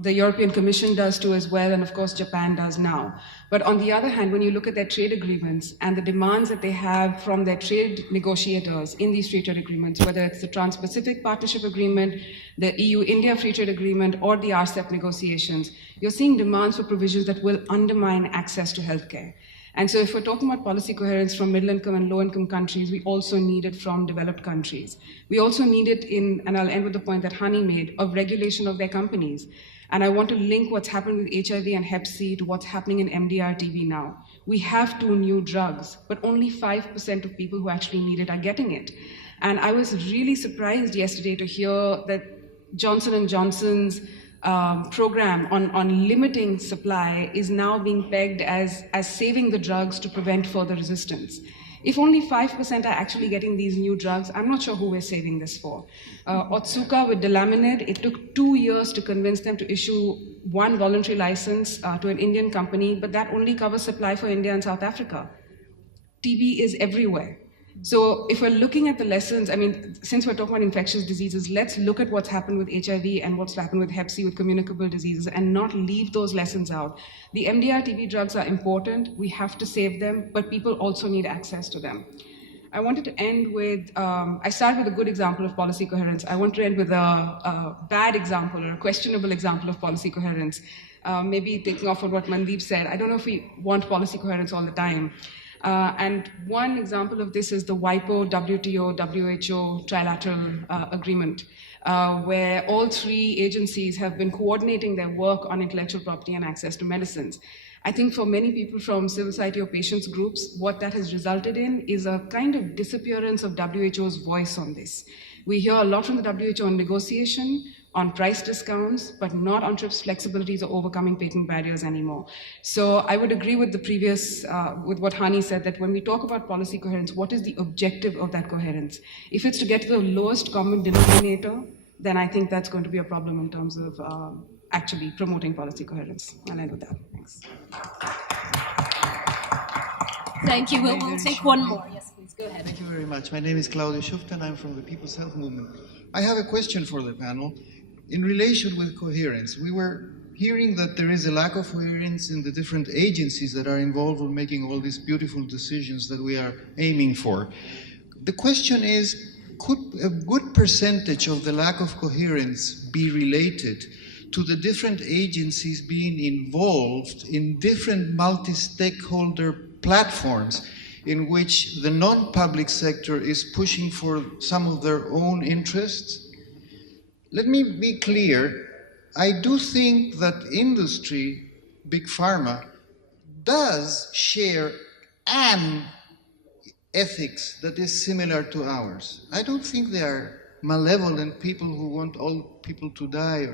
The European Commission does too as well, and of course Japan does now. But on the other hand, when you look at their trade agreements and the demands that they have from their trade negotiators in these free trade agreements, whether it's the Trans-Pacific Partnership Agreement, the EU-India Free Trade Agreement, or the RCEP negotiations, you're seeing demands for provisions that will undermine access to healthcare. And so if we're talking about policy coherence from middle-income and low-income countries, we also need it from developed countries. We also need it in, and I'll end with the point that Hani made, of regulation of their companies. And I want to link what's happened with HIV and Hep C to what's happening in MDR-TB now. We have 2 new drugs, but only 5% of people who actually need it are getting it. And I was really surprised yesterday to hear that Johnson & Johnson's program on limiting supply is now being pegged as saving the drugs to prevent further resistance. If only 5% are actually getting these new drugs, I'm not sure who we're saving this for. Otsuka with Delaminid, it took 2 years to convince them to issue 1 voluntary license to an Indian company, but that only covers supply for India and South Africa. TB is everywhere. So if we're looking at the lessons, I mean, since we're talking about infectious diseases, let's look at what's happened with HIV and what's happened with Hep C, with communicable diseases, and not leave those lessons out. The MDR-TB drugs are important. We have to save them, but people also need access to them. I wanted to end with, I started with a good example of policy coherence. I want to end with a bad example or a questionable example of policy coherence. Maybe taking off on what Mandeep said, I don't know if we want policy coherence all the time. And one example of this is the WIPO, WTO, WHO trilateral agreement, where all three agencies have been coordinating their work on intellectual property and access to medicines. I think for many people from civil society or patients groups, what that has resulted in is a kind of disappearance of WHO's voice on this. We hear a lot from the WHO on negotiation, on price discounts, but not on TRIPS flexibilities or overcoming patent barriers anymore. So I would agree with the previous, with what Hani said, that when we talk about policy coherence, what is the objective of that coherence? If it's to get to the lowest common denominator, then I think that's going to be a problem in terms of actually promoting policy coherence. I'll end with that. Thanks. Thank you. We'll take one more. Yes, please, go ahead. Thank you very much. My name is Claudio Schuft and I'm from the People's Health Movement. I have a question for the panel. In relation with coherence, we were hearing that there is a lack of coherence in the different agencies that are involved in making all these beautiful decisions that we are aiming for. The question is, could a good percentage of the lack of coherence be related to the different agencies being involved in different multi-stakeholder platforms in which the non-public sector is pushing for some of their own interests? Let me be clear. I do think that industry, big pharma, does share an ethics that is similar to ours. I don't think they are malevolent people who want all people to die,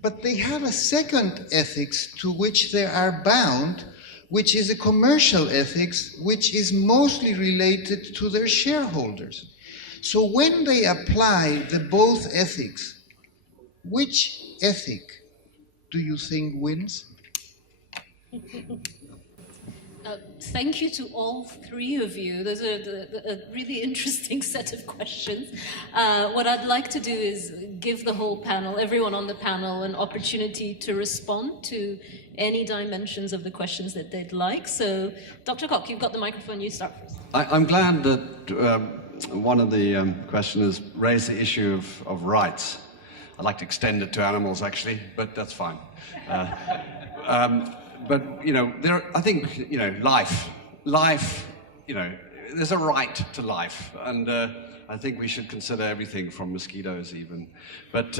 but they have a second ethics to which they are bound, which is a commercial ethics, which is mostly related to their shareholders. So when they apply the both ethics, which ethic do you think wins? Thank you to all three of you. Those are a really interesting set of questions. What I'd like to do is give the whole panel, everyone on the panel, an opportunity to respond to any dimensions of the questions that they'd like. So, Dr. Koch, you've got the microphone, you start first. I'm glad that one of the questioners raised the issue of rights. I'd like to extend it to animals, actually, but that's fine. But, you know, I think, you know, life, you know, there's a right to life. And I think we should consider everything from mosquitoes even. But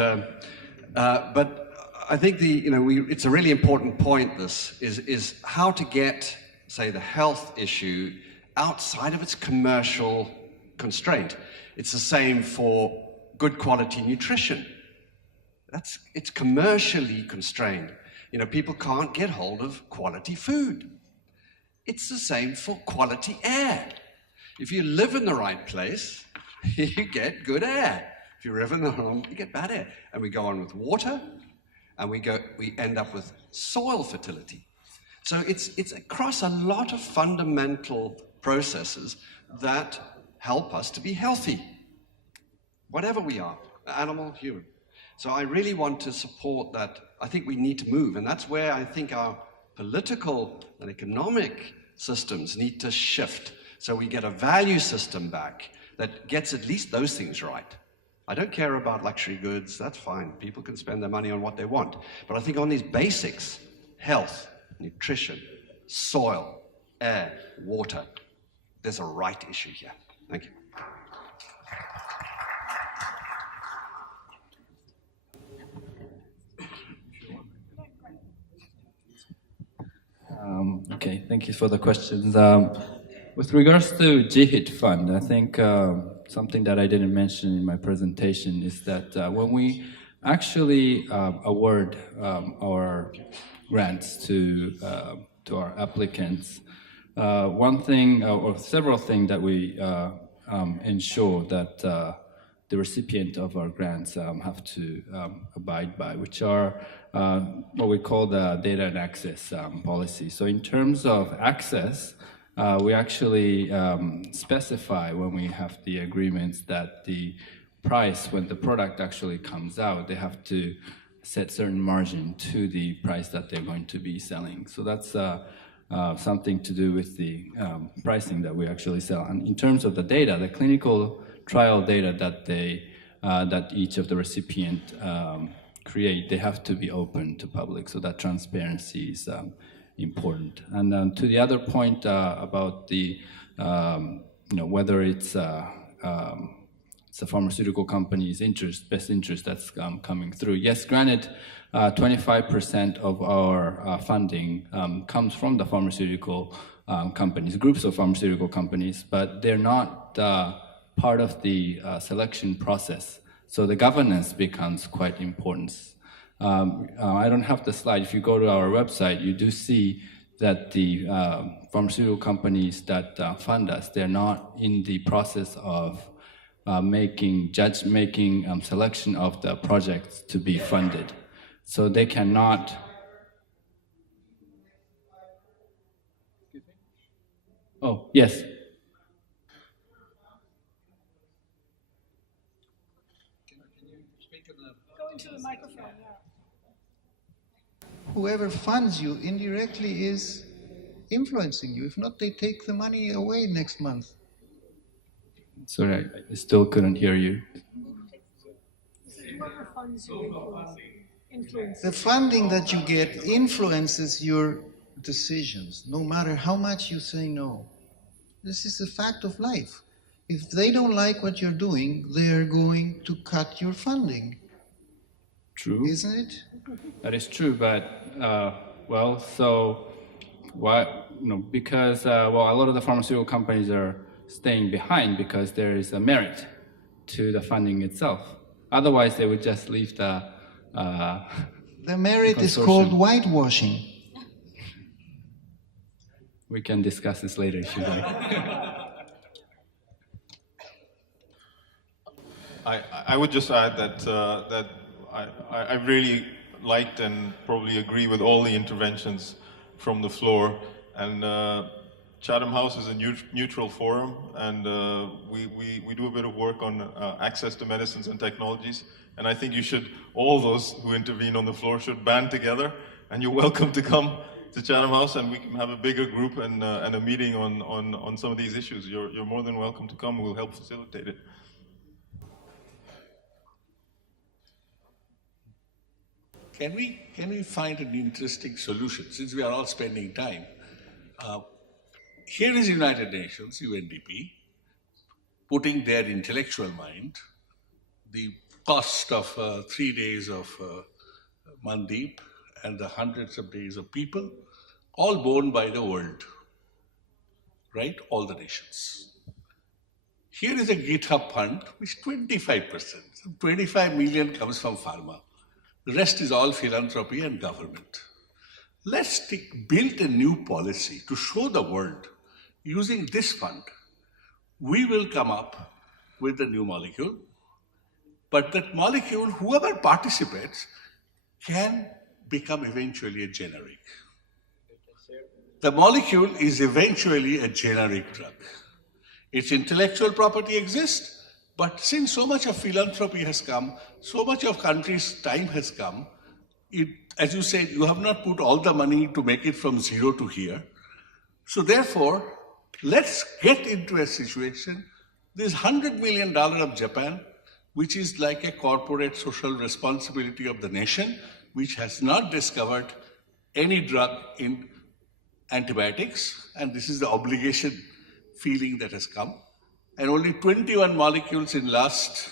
I think it's a really important point, this, is how to get, say, the health issue outside of its commercial constraint. It's the same for good quality nutrition. It's commercially constrained. You know, people can't get hold of quality food. It's the same for quality air. If you live in the right place, you get good air. If you live in the wrong, you get bad air. And we go on with water, and we end up with soil fertility. So it's across a lot of fundamental processes that help us to be healthy, whatever we are, animal, human. So I really want to support that. I think we need to move, and that's where I think our political and economic systems need to shift, so we get a value system back that gets at least those things right. I don't care about luxury goods, that's fine. People can spend their money on what they want. But I think on these basics, health, nutrition, soil, air, water, there's a right issue here. Thank you. Okay, thank you for the questions. With regards to GHIT fund, I think something that I didn't mention in my presentation is that when we actually award our grants to our applicants, one thing or several things that we ensure that the recipient of our grants have to abide by, which are what we call the data and access policy. So in terms of access, we actually specify when we have the agreements that the price, when the product actually comes out, they have to set certain margin to the price that they're going to be selling. So that's something to do with the pricing that we actually sell. And in terms of the data, the clinical trial data that each of the recipient create, they have to be open to public, so that transparency is important. And to the other point about the whether it's the pharmaceutical company's best interest that's coming through. Yes, granted, 25% of our funding comes from the pharmaceutical companies, groups of pharmaceutical companies, but they're not part of the selection process. So the governance becomes quite important. I don't have the slide. If you go to our website, you do see that the pharmaceutical companies that fund us, they're not in the process of making selection of the projects to be funded. So they cannot. Oh, yes. Go into the microphone, yeah. Whoever funds you indirectly is influencing you. If not, they take the money away next month. Sorry, I still couldn't hear you. Whoever funds you influences. The funding that you get influences your decisions, no matter how much you say no. This is a fact of life. If they don't like what you're doing, they are going to cut your funding. True. Isn't it? That is true, but because a lot of the pharmaceutical companies are staying behind because there is a merit to the funding itself. Otherwise, they would just leave the merit is called whitewashing. We can discuss this later if you like. I would just add that I really liked and probably agree with all the interventions from the floor. And Chatham House is a neutral forum, and we do a bit of work on access to medicines and technologies. And I think all those who intervene on the floor should band together, and you're welcome to come to Chatham House, and we can have a bigger group and a meeting on some of these issues. You're more than welcome to come. We'll help facilitate it. Can we find an interesting solution, since we are all spending time? Here is United Nations, UNDP, putting their intellectual mind, the cost of 3 days of Mandeep and the hundreds of days of people, all borne by the world, right? All the nations. Here is a GitHub fund, which 25%, 25 million comes from pharma. The rest is all philanthropy and government. Let's build a new policy to show the world, using this fund, we will come up with a new molecule, but that molecule, whoever participates, can become eventually a generic. The molecule is eventually a generic drug. Its intellectual property exists, but since so much of philanthropy has come, so much of countries' time has come, as you said, you have not put all the money to make it from zero to here. So therefore, let's get into a situation, this $100 million of Japan, which is like a corporate social responsibility of the nation, which has not discovered any drug in antibiotics, and this is the obligation feeling that has come. And only 21 molecules in last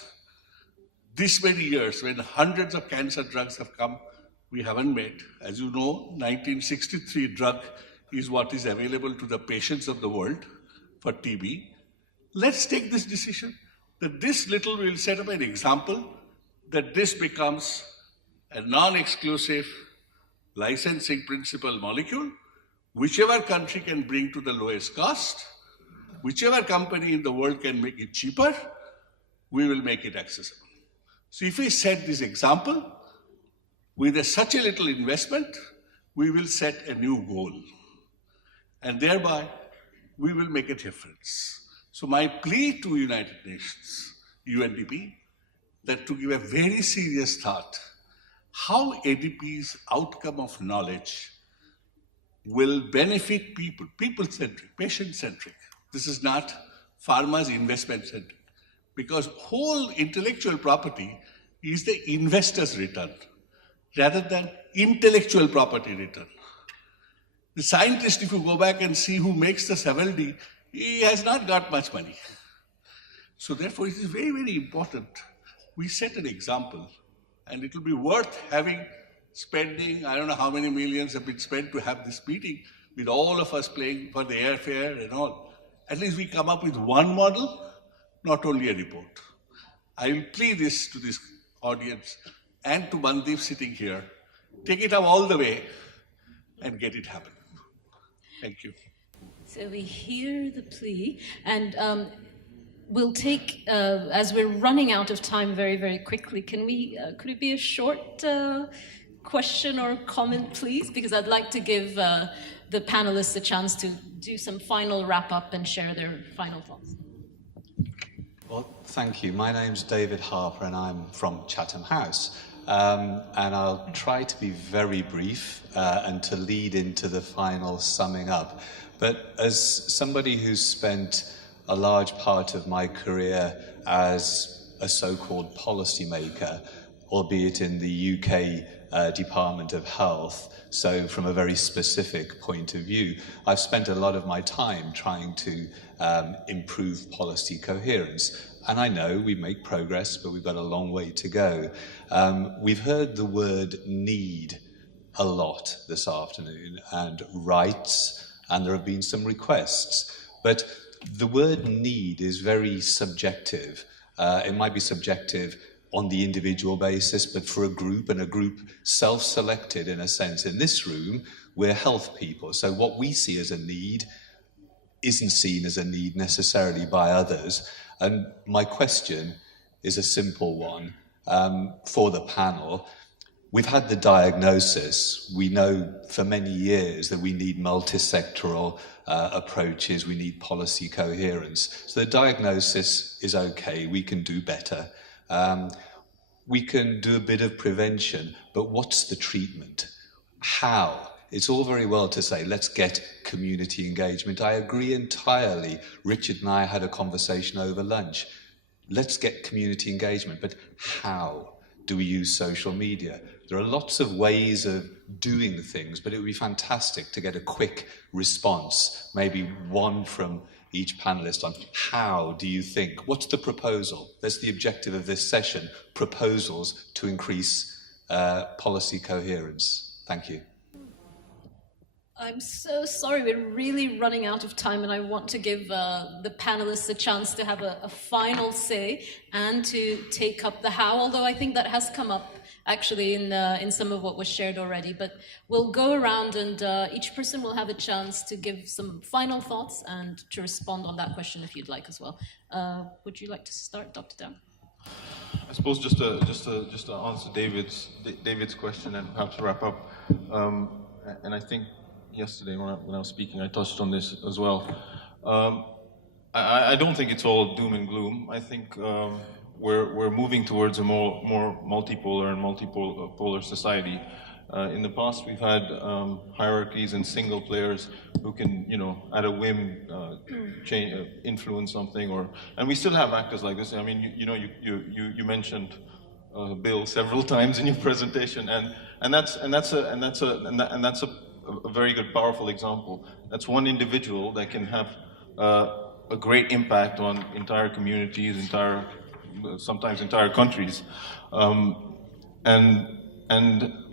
this many years, when hundreds of cancer drugs have come, we haven't made. As you know, 1963 drug is what is available to the patients of the world for TB. Let's take this decision that this little will set up an example that this becomes a non-exclusive licensing principle molecule, whichever country can bring to the lowest cost, whichever company in the world can make it cheaper, we will make it accessible. So if we set this example, with such a little investment, we will set a new goal. And thereby, we will make a difference. So my plea to United Nations, UNDP, that to give a very serious thought, how ADP's outcome of knowledge will benefit people, people-centric, patient-centric. This is not pharma's investment-centric. Because whole intellectual property is the investor's return rather than intellectual property return. The scientist, if you go back and see who makes the 7D, he has not got much money. So therefore, it is very, very important we set an example, and it will be worth spending, I don't know how many millions have been spent to have this meeting with all of us paying for the airfare and all. At least we come up with one model, not only a report. I will plead this to this audience and to Mandeep sitting here. Take it up all the way and get it happen. Thank you. So we hear the plea, and we'll take, as we're running out of time very, very quickly, could it be a short question or comment, please? Because I'd like to give the panelists a chance to do some final wrap-up and share their final thoughts. Well, thank you. My name's David Harper, and I'm from Chatham House. And I'll try to be very brief and to lead into the final summing up. But as somebody who's spent a large part of my career as a so-called policymaker, albeit in the UK Department of Health, so from a very specific point of view, I've spent a lot of my time trying to improve policy coherence. And I know we make progress, but we've got a long way to go. We've heard the word need a lot this afternoon, and rights, and there have been some requests. But the word need is very subjective. It might be subjective on the individual basis, but for a group, and a group self-selected in a sense. In this room, we're health people. So what we see as a need isn't seen as a need necessarily by others. And my question is a simple one for the panel. We've had the diagnosis. We know for many years that we need multi-sectoral approaches. We need policy coherence. So the diagnosis is okay. We can do better. We can do a bit of prevention, but what's the treatment? How? It's all very well to say, let's get community engagement. I agree entirely. Richard and I had a conversation over lunch. Let's get community engagement, but how do we use social media? There are lots of ways of doing things, but it would be fantastic to get a quick response, maybe one from each panelist on how do you think, what's the proposal? That's the objective of this session, proposals to increase policy coherence. Thank you. I'm so sorry, we're really running out of time, and I want to give the panelists a chance to have a final say and to take up the how, although I think that has come up actually in some of what was shared already. But we'll go around, and each person will have a chance to give some final thoughts and to respond on that question if you'd like as well. Would you like to start, Dr. Dam? I suppose just to answer David's question and perhaps wrap up. And I think yesterday when I was speaking, I touched on this as well. I don't think it's all doom and gloom. I think we're moving towards a more multipolar and multipolar society. In the past, we've had hierarchies and single players who can, at a whim, influence something, and we still have actors like this. I mean, you mentioned Bill several times in your presentation, and that's a very good, powerful example. That's one individual that can have a great impact on entire communities, sometimes entire countries, and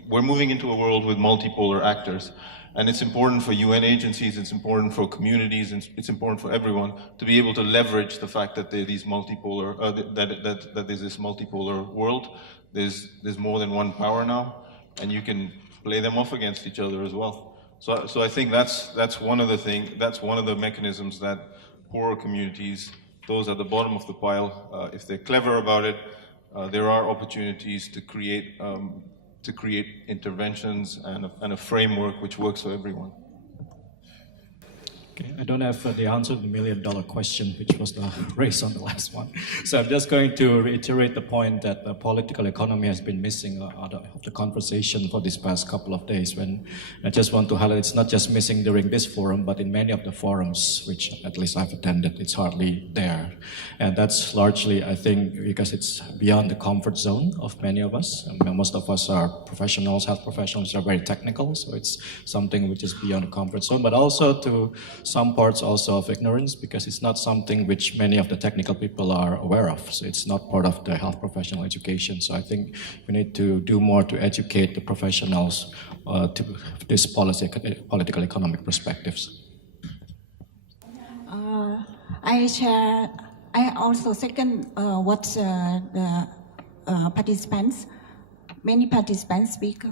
we're moving into a world with multipolar actors, and it's important for UN agencies, it's important for communities, and it's important for everyone to be able to leverage the fact that there's these multipolar, that there's this multipolar world. There's more than one power now, and you can play them off against each other as well. So I think that's one of the mechanisms that poorer communities, those at the bottom of the pile, if they're clever about it, there are opportunities to create interventions and a framework which works for everyone. Okay, I don't have the answer to the million-dollar question, which was the race on the last one. So I'm just going to reiterate the point that the political economy has been missing out of the conversation for these past couple of days. When I just want to highlight, it's not just missing during this forum, but in many of the forums, which at least I've attended, it's hardly there. And that's largely, I think, because it's beyond the comfort zone of many of us. I mean, most of us are professionals, health professionals, are very technical, so it's something which is beyond the comfort zone, but also to some parts also of ignorance, because it's not something which many of the technical people are aware of. So it's not part of the health professional education. So I think we need to do more to educate the professionals to this political economic perspectives. I also second what the participants, many participants speak,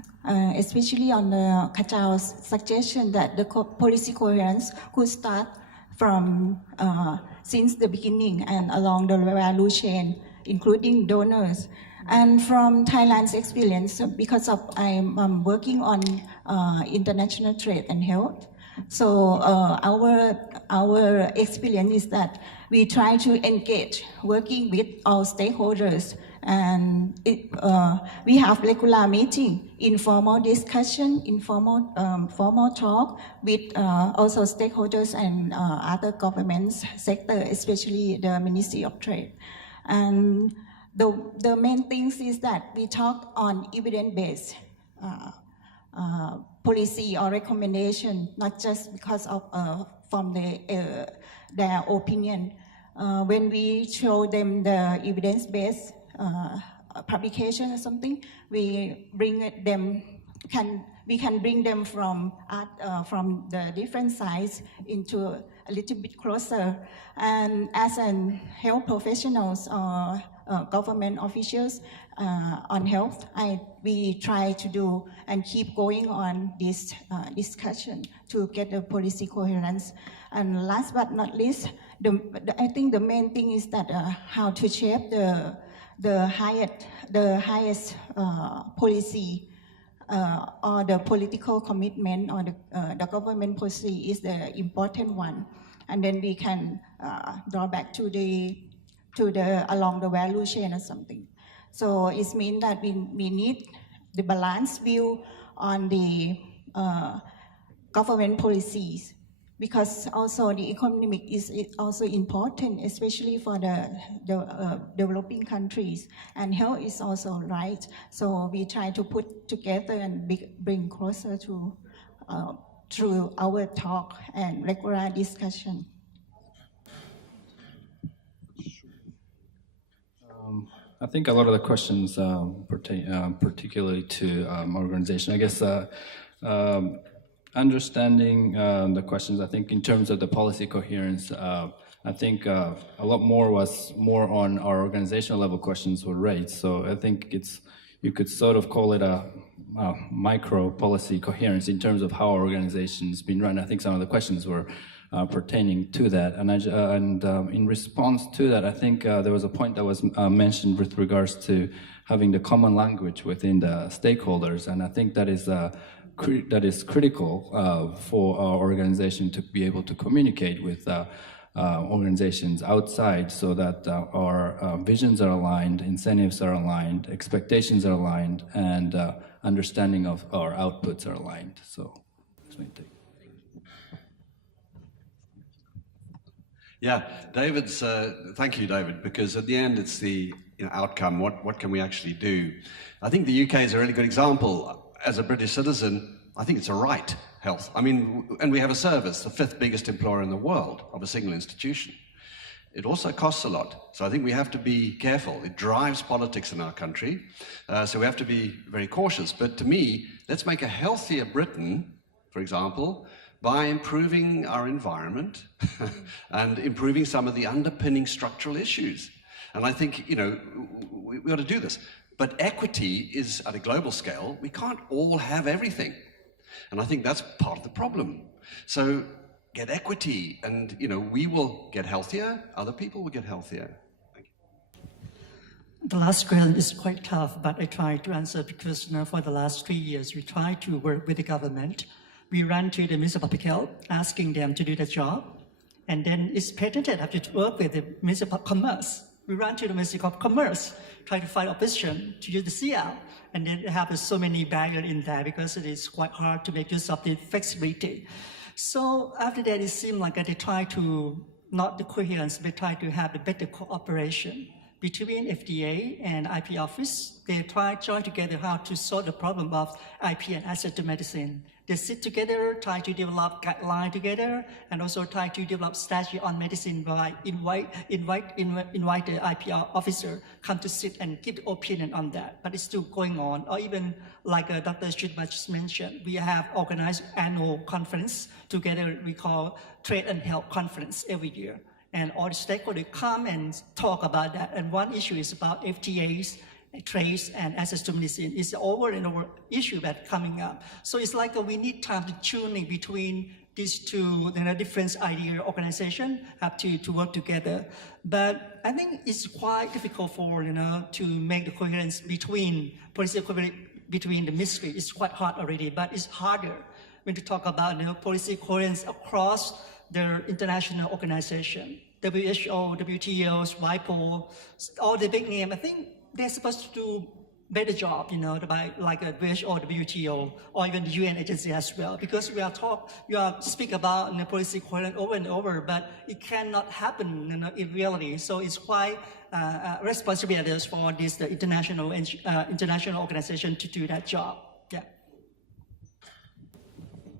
especially on the Kachao's suggestion that the policy coherence could start from since the beginning and along the value chain, including donors. And from Thailand's experience, because I'm working on international trade and health, so our experience is that we try to engage, working with all stakeholders, and we have regular meeting, informal discussion, informal formal talk with also stakeholders and other governments sector, especially the Ministry of Trade. And the main things is that we talk on evidence-based policy or recommendation, not just because of from their opinion. When we show them the evidence-based publication or something, we can bring them from the different sides into a little bit closer. And as an health professionals or government officials on health, we try to do and keep going on this discussion to get the policy coherence. And last but not least, I think the main thing is that how to shape the highest policy or the political commitment or the government policy is the important one, and then we can draw back to the along the value chain or something. So it means that we need the balanced view on the government policies, because also the economic is also important, especially for the developing countries, and health is also right. So we try to put together and bring closer to through our talk and regular discussion. I think a lot of the questions pertain particularly to organization. I guess understanding the questions, I think in terms of the policy coherence, I think a lot more was more on our organizational level questions were raised. So I think you could sort of call it a micro policy coherence in terms of how our organization's been run. I think some of the questions were pertaining to that. And in response to that, I think there was a point that was mentioned with regards to having the common language within the stakeholders. And I think that is critical for our organization to be able to communicate with organizations outside, so that our visions are aligned, incentives are aligned, expectations are aligned, and understanding of our outputs are aligned. So that's my take. Yeah, David's. Thank you, David, because at the end it's the outcome. What can we actually do? I think the UK is a really good example. As a British citizen, I think it's a right, health. I mean, and we have a service, the 5th biggest employer in the world of a single institution. It also costs a lot, so I think we have to be careful. It drives politics in our country, so we have to be very cautious. But to me, let's make a healthier Britain, for example, by improving our environment and improving some of the underpinning structural issues. And I think, we ought to do this. But equity is at a global scale. We can't all have everything. And I think that's part of the problem. So get equity and, we will get healthier, other people will get healthier. Thank you. The last question is quite tough, but I try to answer because for the last 3 years, we try to work with the government we ran to the Ministry of Public Health, asking them to do the job. And then it's patented after to work with the Ministry of Commerce. We ran to the Ministry of Commerce, try to find opposition to use the CL. And then they have so many barriers in there because it is quite hard to make use of the flexibility. So after that, it seemed like they try to, not the coherence, but try to have a better cooperation between FDA and IP office. They try to join together how to solve the problem of IP and access to medicine. They sit together, try to develop guidelines together, and also try to develop strategy on medicine by invite the IP officer come to sit and give the opinion on that. But it's still going on. Or even like Dr. Shidma just mentioned, we have organized annual conference together. We call Trade and Health Conference every year. And all the stakeholders come and talk about that. And one issue is about FTAs, trade and access to medicine. It's over and over issue that's coming up. So it's like we need time to tuning between these two different idea organizations have to work together. But I think it's quite difficult for to make the coherence between policy between the ministry. It's quite hard already, but it's harder when you talk about policy coherence across the international organization, WHO, WTO, WIPO, all the big names. I think they're supposed to do better job, by like a WHO, WTO, or even the UN agency as well. Because we are speak about policy coherence over and over, but it cannot happen in reality. So it's quite responsibility for the international organization to do that job. Yeah.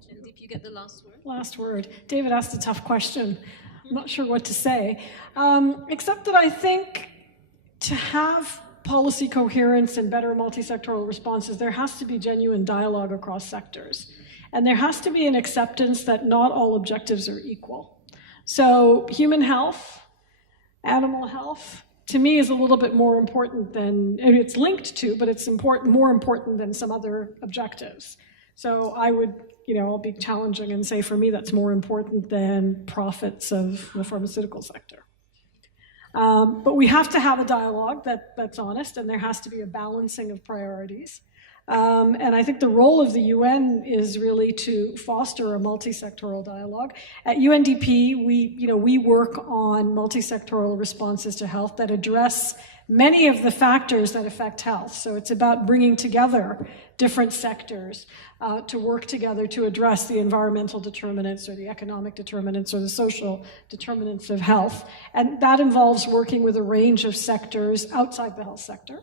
If you get the last word. Last word. David asked a tough question. I'm not sure what to say, except that I think to have policy coherence and better multi-sectoral responses, there has to be genuine dialogue across sectors. And there has to be an acceptance that not all objectives are equal. So human health, animal health, to me is a little bit more important than, it's linked to, but it's more important than some other objectives. So I would, I'll be challenging and say for me that's more important than profits of the pharmaceutical sector. But we have to have a dialogue that's honest, and there has to be a balancing of priorities. And I think the role of the UN is really to foster a multi-sectoral dialogue. At UNDP, we work on multi-sectoral responses to health that address many of the factors that affect health. So it's about bringing together different sectors to work together to address the environmental determinants or the economic determinants or the social determinants of health. And that involves working with a range of sectors outside the health sector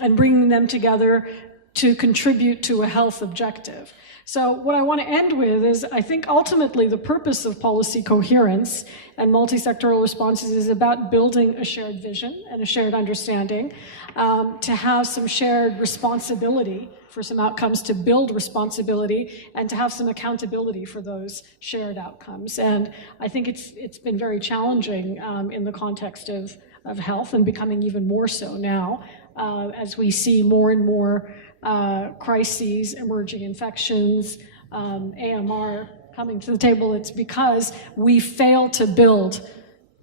and bringing them together to contribute to a health objective. So what I want to end with is I think ultimately the purpose of policy coherence and multi-sectoral responses is about building a shared vision and a shared understanding, to have some shared responsibility for some outcomes, to build responsibility, and to have some accountability for those shared outcomes. And I think it's been very challenging in the context of health, and becoming even more so now as we see more and more crises, emerging infections, AMR coming to the table. It's because we failed to build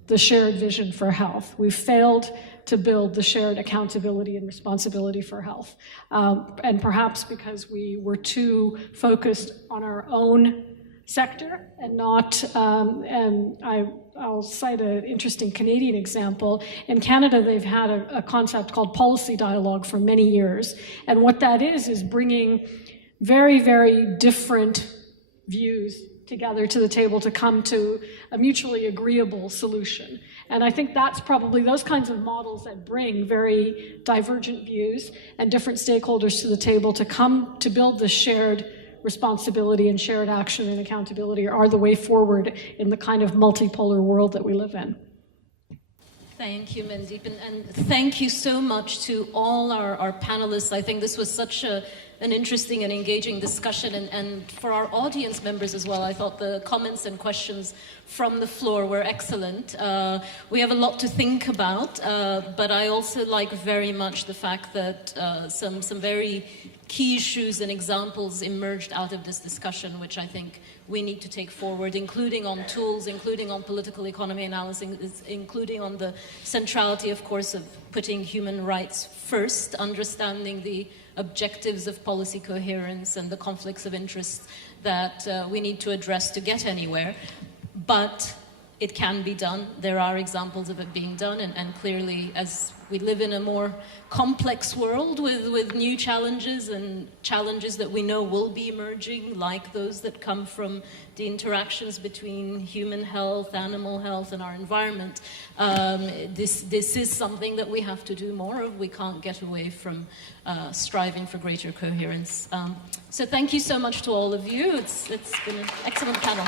the shared vision for health. We failed to build the shared accountability and responsibility for health. And perhaps because we were too focused on our own sector and not, and I'll cite an interesting Canadian example. In Canada, they've had a concept called policy dialogue for many years. And what that is bringing very, very different views together to the table to come to a mutually agreeable solution. And I think that's probably those kinds of models that bring very divergent views and different stakeholders to the table to come to build the shared responsibility and shared action and accountability are the way forward in the kind of multipolar world that we live in. Thank you, Mandeep, and thank you so much to all our panelists. I think this was such an interesting and engaging discussion, and for our audience members as well. I thought the comments and questions from the floor were excellent. We have a lot to think about, but I also like very much the fact that some very key issues and examples emerged out of this discussion, which I think we need to take forward, including on tools, including on political economy analysis, including on the centrality, of course, of putting human rights first, understanding the objectives of policy coherence and the conflicts of interest that we need to address to get anywhere. But it can be done. There are examples of it being done, and clearly, as we live in a more complex world with new challenges and challenges that we know will be emerging, like those that come from the interactions between human health, animal health, and our environment, this is something that we have to do more of. We can't get away from striving for greater coherence. So thank you so much to all of you. It's been an excellent panel.